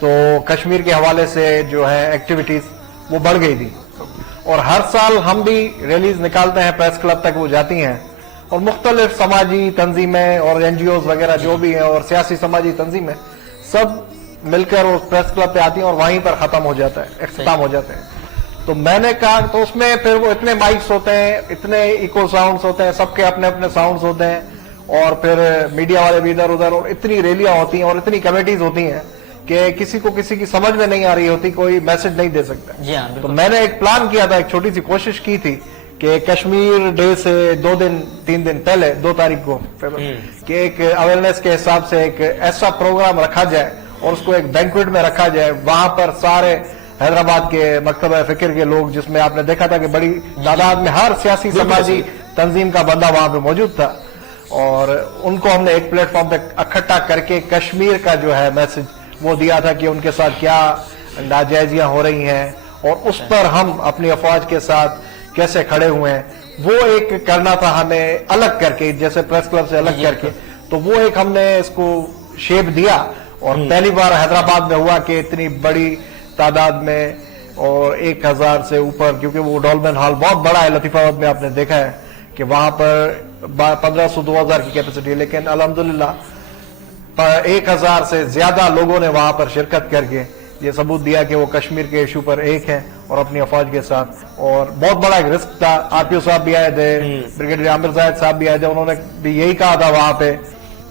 تو کشمیر کے حوالے سے جو ہے ایکٹیویٹیز وہ بڑھ گئی تھی. اور ہر سال ہم بھی ریلیز نکالتے ہیں، پریس کلب تک وہ جاتی ہیں، اور مختلف سماجی تنظیمیں اور NGOs وغیرہ جو بھی ہیں اور سیاسی سماجی تنظیمیں سب مل کر اس پریس کلب پہ آتی ہیں اور وہیں پر ختم ہو جاتا ہے، اختتام ہو جاتے ہیں. تو میں نے کہا تو اس میں پھر وہ اتنے مائکس ہوتے ہیں، اتنے ایکو ساؤنڈز ہوتے ہیں، سب کے اپنے اپنے ساؤنڈز ہوتے ہیں، और फिर मीडिया वाले भी इधर उधर, और इतनी रैलियां होती हैं और इतनी कमेटीज होती हैं कि किसी को किसी की समझ में नहीं आ रही होती, कोई मैसेज नहीं दे सकता। जी हाँ, तो मैंने एक प्लान किया था, एक छोटी सी कोशिश की थी कि कश्मीर डे से 2-3 दिन पहले 2 तारीख को कि एक अवेयरनेस के हिसाब से एक ऐसा प्रोग्राम रखा जाए और उसको एक बैंक्वेट में रखा जाए। वहां पर सारे हैदराबाद के मकतबा फिक्र के लोग, जिसमें आपने देखा था कि बड़ी तादाद में हर सियासी समाजी तंजीम का बंदा वहां पे मौजूद था, और उनको हमने एक प्लेटफॉर्म पे इकट्ठा करके कश्मीर का जो है मैसेज वो दिया था कि उनके साथ क्या नाजायजियां हो रही हैं और उस पर हम अपनी अफवाज के साथ कैसे खड़े हुए हैं, वो एक करना था हमें अलग करके, जैसे प्रेस क्लब से अलग करके। तो वो एक हमने इसको शेप दिया, और पहली बार हैदराबाद में हुआ कि इतनी बड़ी तादाद में और 1000 से ऊपर, क्योंकि वो डॉल्मेन हॉल बहुत बड़ा है लतीफाबाद में, आपने देखा है कि वहां पर 1500-2000 की कैपेसिटी है, लेकिन अल्हम्दुलिल्लाह 1000 से ज्यादा लोगों ने वहां पर शिरकत करके ये सबूत दिया कि वो कश्मीर के इशू पर एक है और अपनी अफवाज के साथ। और बहुत बड़ा एक रिस्क था, आरपीओ साहब भी आए थे, ब्रिगेडियर आमिर जाहिद साहब भी आए थे, उन्होंने भी यही कहा था वहां पे,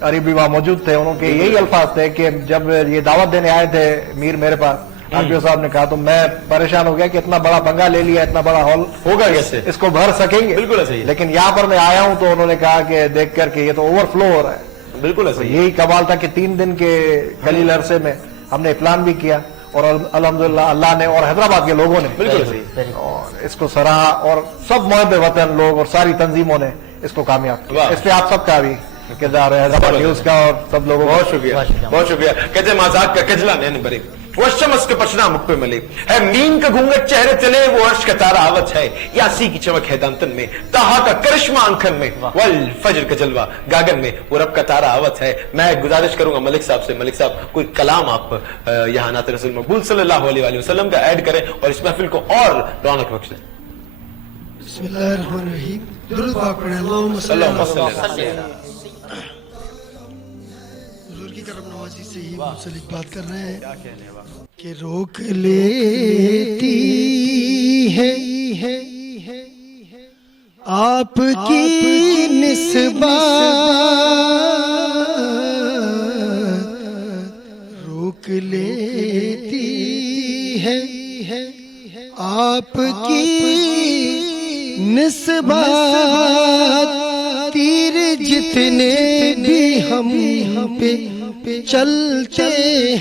अरीब भी वहां मौजूद थे, उनके यही अल्फाज थे कि जब ये दावत देने आए थे मीर मेरे पास, आरपीओ साहब ने कहा, तो मैं परेशान हो गया कि इतना बड़ा पंगा ले लिया, इतना बड़ा हॉल होगा कैसे, इसको भर सकेंगे? बिल्कुल सही। लेकिन यहाँ पर मैं आया हूं तो उन्होंने कहा कि देख करके ये तो ओवरफ्लो हो रहा है। बिल्कुल तो यही कमाल था कि 3 दिन के कलील अरसे में हमने प्लान भी किया, और अल्हम्दुलिल्लाह अल्लाह ने और हैदराबाद के लोगों ने बिल्कुल सही और इसको सराहा, और सब मुहब्बे वतन लोग और सारी तंजीमों ने इसको कामयाब किया। इस पे आप सबका भी किरदार है, हैदराबाद न्यूज का और सब लोगों का बहुत शुक्रिया, बहुत शुक्रिया। कहते मजाक का कजला नैन बरे, वो शमस के पचना मुख पे मिले है, मीन का घूंघट चेहरे चले, वो अर्श का तारा आवत है, यासी की चमक है दांतन में, ताहा का करिश्मा आंखन में, वल फजर का जलवा गागन में, वो रब का तारा आवत है। मैं गुजारिश करूंगा मलिक साहब से, मलिक साहब कोई कलाम आप यहाँ नात रसूल मकबूल सल्लल्लाहु अलैहि वसल्लम का ऐड करें और इस महफिल को और रौनक बख्शें। बिस्मिल्लाहिर्रहमानिर्रहीम, दुरूद पाक पढ़ें, अल्लाहुम्मा सल्ली अला हुजूर की करम नवाजी से ही मुंसलिक बात कर रहे हैं कि रोक लेती है आपकी निस्बत, रोक लेती है आपकी निस्बत, तीर जितने भी हम पे चलते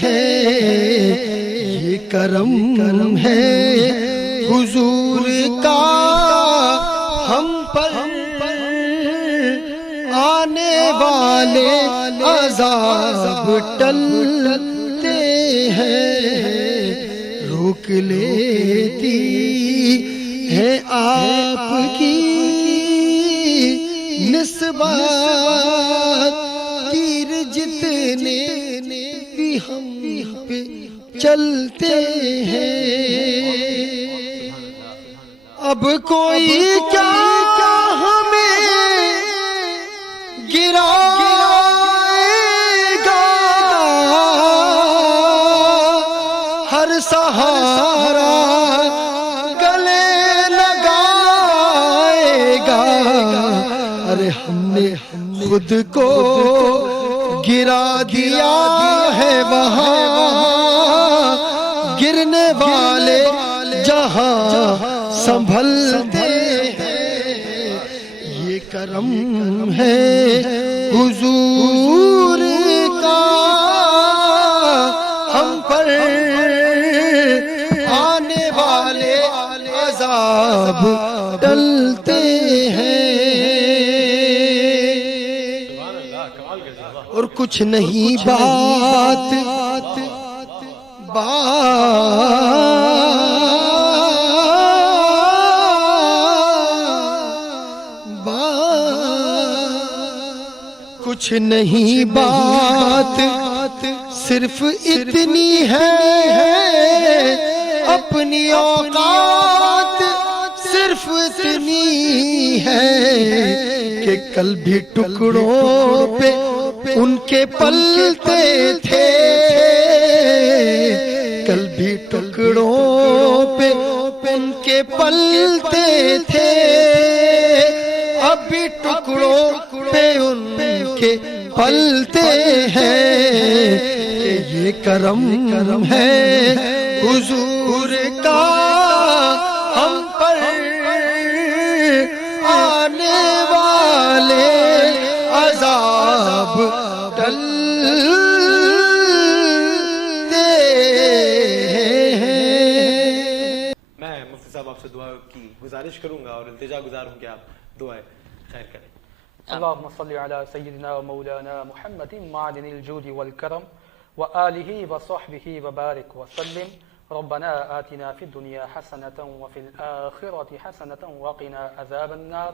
हैं, ये करम है हुजूर का हम पर, आने वाले अज़ाब टलते हैं, रोक लेती है आपकी निस्बत, तीर जितने भी हम पे चलते हैं, अब कोई क्या हमें गिराएगा, हर सहारा गले लगाएगा, अरे हमने खुद को गिरा दिया है वहाँ, गिरने वाले जहाँ संभलते हैं, ये करम है हुजूर का हम पर, आने वाले अज़ाब टलते हैं, और कुछ नहीं बात कुछ नहीं बात, सिर्फ इतनी है अपनी औकात, सिर्फ इतनी है कि कल भी टुकड़ों पे उनके पलते थे, कल भी टुकड़ों पे उनके पलते थे, अब भी टुकड़ों पे उनके کے پلتے ہیں کہ یہ کرم ہے حضور کا ہم پر آنے والے عذاب ٹلتے ہیں. میں مفتی صاحب آپ سے دعا کی گزارش کروں گا اور التجا گزار ہوں کہ آپ دعائیں خیر کریں. اللهم صل على سيدنا ومولانا محمد معدن الجود والكرم وآله وصحبه وبارك وسلم. ربنا آتنا في الدنيا حسنة وفي الآخرة حسنة وقنا عذاب النار.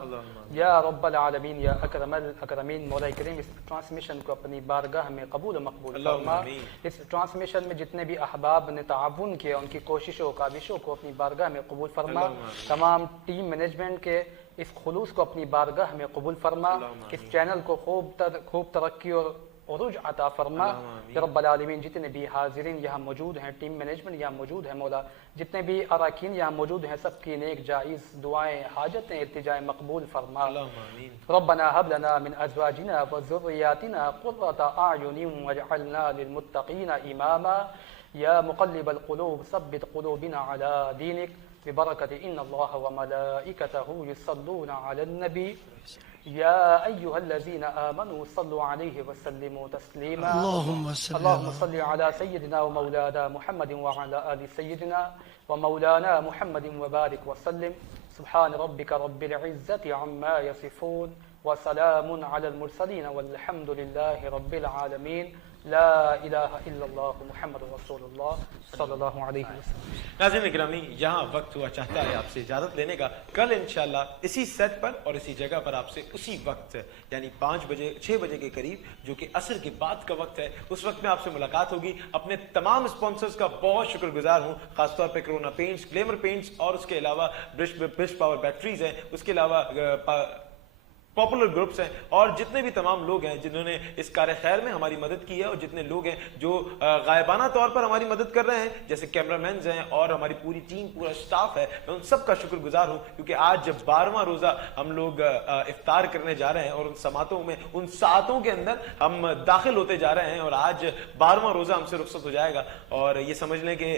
یا رب العالمین یا اکرم الاکرمین، مولا کریم اس ٹرانسمیشن کو اپنی بارگاہ میں قبول و مقبول فرما. اس ٹرانسمیشن میں جتنے بھی احباب نے تعاون کیا ان کی کوششوں کاوشوں کو اپنی بارگاہ میں قبول فرما. تمام ٹیم مینجمنٹ کے اس خلوص کو اپنی بارگاہ میں قبول فرما. اس چینل کو خوب ترقی اور عروج عطا فرما یا رب العالمین. جتنے بھی حاضرین یہاں موجود ہیں، ٹیم مینجمنٹ یہاں موجود ہے مولا، جتنے بھی اراکین یہاں موجود ہیں، سب کی نیک جائز دعائیں حاجتیں التجائیں مقبول فرما. ربنا هب لنا من ازواجنا وذرياتنا قرة اعين واجعلنا للمتقين اماما. یا مقلب القلوب ثبت قلوبنا على دينك ببركة ان الله وملائكته يصلون على النبي يا أيها الذين آمنوا صلوا عليه وسلموا تسليما. اللهم صل على سيدنا ومولانا محمد وعلى آل سيدنا ومولانا محمد وبارك وسلم. سبحان ربك رب العزة عما يصفون وسلام على المرسلين والحمد لله رب العالمين. لا الہ الا اللہ محمد رسول اللہ صلی اللہ علیہ وسلم. ناظرین گرامی، یہاں وقت ہوا چاہتا ہے آپ سے اجازت لینے کا. کل انشاءاللہ اسی سیٹ پر اور اسی جگہ پر آپ سے اسی وقت یعنی 6 بجے کے قریب جو کہ عصر کے بعد کا وقت ہے، اس وقت میں آپ سے ملاقات ہوگی. اپنے تمام اسپانسرز کا بہت شکر گزار ہوں، خاص طور پہ کرونا پینٹس، گلیمر پینٹس اور اس کے علاوہ برش پاور بیٹریز ہیں، اس کے علاوہ پاپولر گروپس ہیں اور جتنے بھی تمام لوگ ہیں جنہوں نے اس کار خیر میں ہماری مدد کی ہے اور جتنے لوگ ہیں جو غائبانہ طور پر ہماری مدد کر رہے ہیں جیسے کیمرہ مینز ہیں اور ہماری پوری ٹیم پورا سٹاف ہے. میں ان سب کا شکر گزار ہوں کیونکہ آج جب 12واں روزہ ہم لوگ افطار کرنے جا رہے ہیں اور ان سماعتوں میں ان ساعتوں کے اندر ہم داخل ہوتے جا رہے ہیں اور آج 12واں روزہ ہم سے رخصت ہو جائے گا. اور یہ سمجھ لیں کہ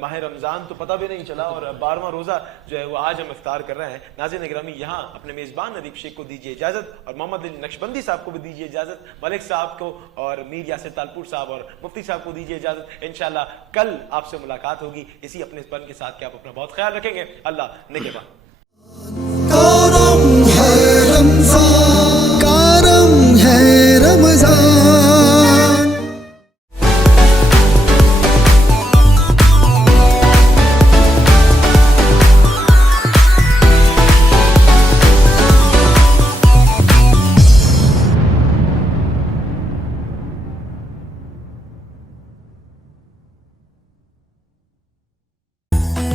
ماہ رمضان تو پتہ بھی نہیں چلا اور 12واں روزہ جو ہے وہ آج ہم افطار کر رہے ہیں. ناظرین گرامی، یہاں اپنے میزبان ندیب شیخ کو دیجیے اجازت اور محمد علی نقشبندی صاحب کو بھی دیجیے اجازت، ملک صاحب کو اور میر یاسر تالپور صاحب اور مفتی صاحب کو دیجیے اجازت. انشاءاللہ کل آپ سے ملاقات ہوگی اسی اپنے اسپن کے ساتھ کہ آپ اپنا بہت خیال رکھیں گے. اللہ نگہبان. کرم ہے رمضان.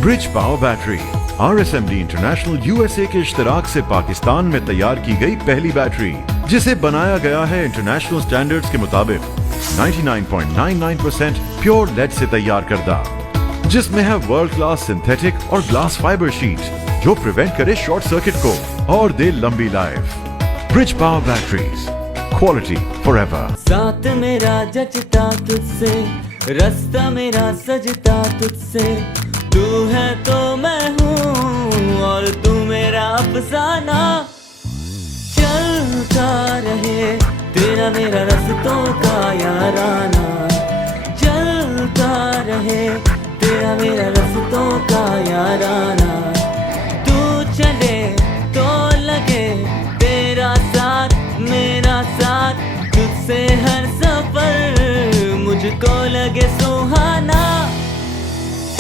برج power battery RSMD international USA کے اشتراک سے پاکستان میں تیار کی گئی پہلی بیٹری جسے بنایا گیا ہے انٹرنیشنل سٹینڈرڈز کے مطابق 99.99% پیور لیڈ سے تیار کردہ، جس میں ہے ورلڈ کلاس سنتھیٹک اور گلاس فائبر شیٹ جو پریونٹ کرے شارٹ سرکٹ کو اور دے لمبی life. Bridge power batteries, quality for ever. ساتھ میرا جچتا تجھ سے، رستہ میرا سجتا تجھ سے، تو ہے تو میں ہوں اور تو میرا افسانہ. چلتا رہے تیرا میرا رستوں کا یارانہ، چلتا رہے تیرا میرا رستوں کا یارانہ. تو چلے تو لگے تیرا ساتھ میرا ساتھ، تجھ سے ہر سفر مجھ کو لگے سہانا.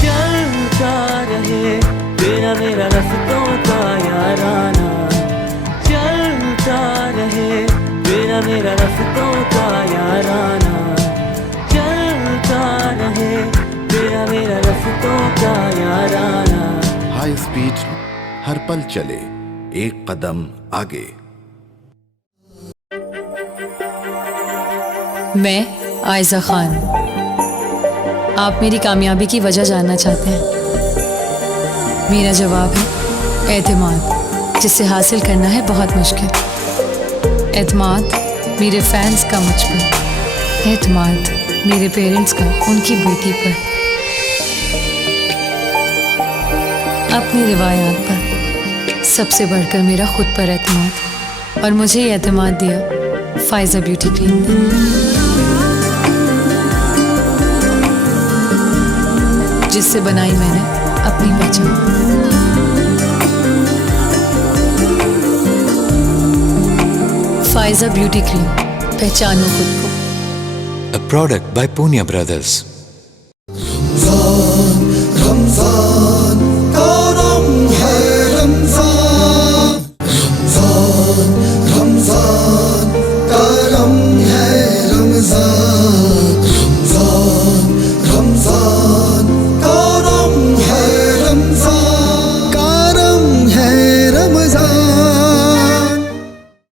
چلتا رہے تیرا میرا رستوں کا یارانہ، چلتا رہے تیرا میرا رستوں کا یارانہ، چلتا رہے تیرا میرا رستوں کا یارانہ. ہائی اسپیڈ ہر پل چلے ایک قدم آگے. میں عائزہ خان. آپ میری کامیابی کی وجہ جاننا چاہتے ہیں. میرا جواب ہے اعتماد، جسے حاصل کرنا ہے بہت مشکل. اعتماد मेरे फैंस का मुझ पर, एतमाद मेरे पेरेंट्स का उनकी बेटी पर, अपनी रिवायात पर, सबसे बढ़कर मेरा खुद पर एतमाद। और मुझे ये एतमाद दिया फाइजा ब्यूटी क्रीम ने। जिससे बनाई मैंने अपनी पहचान। फाइजा ब्यूटी क्रीम, पहचानो खुद को। A product by Punya Brothers.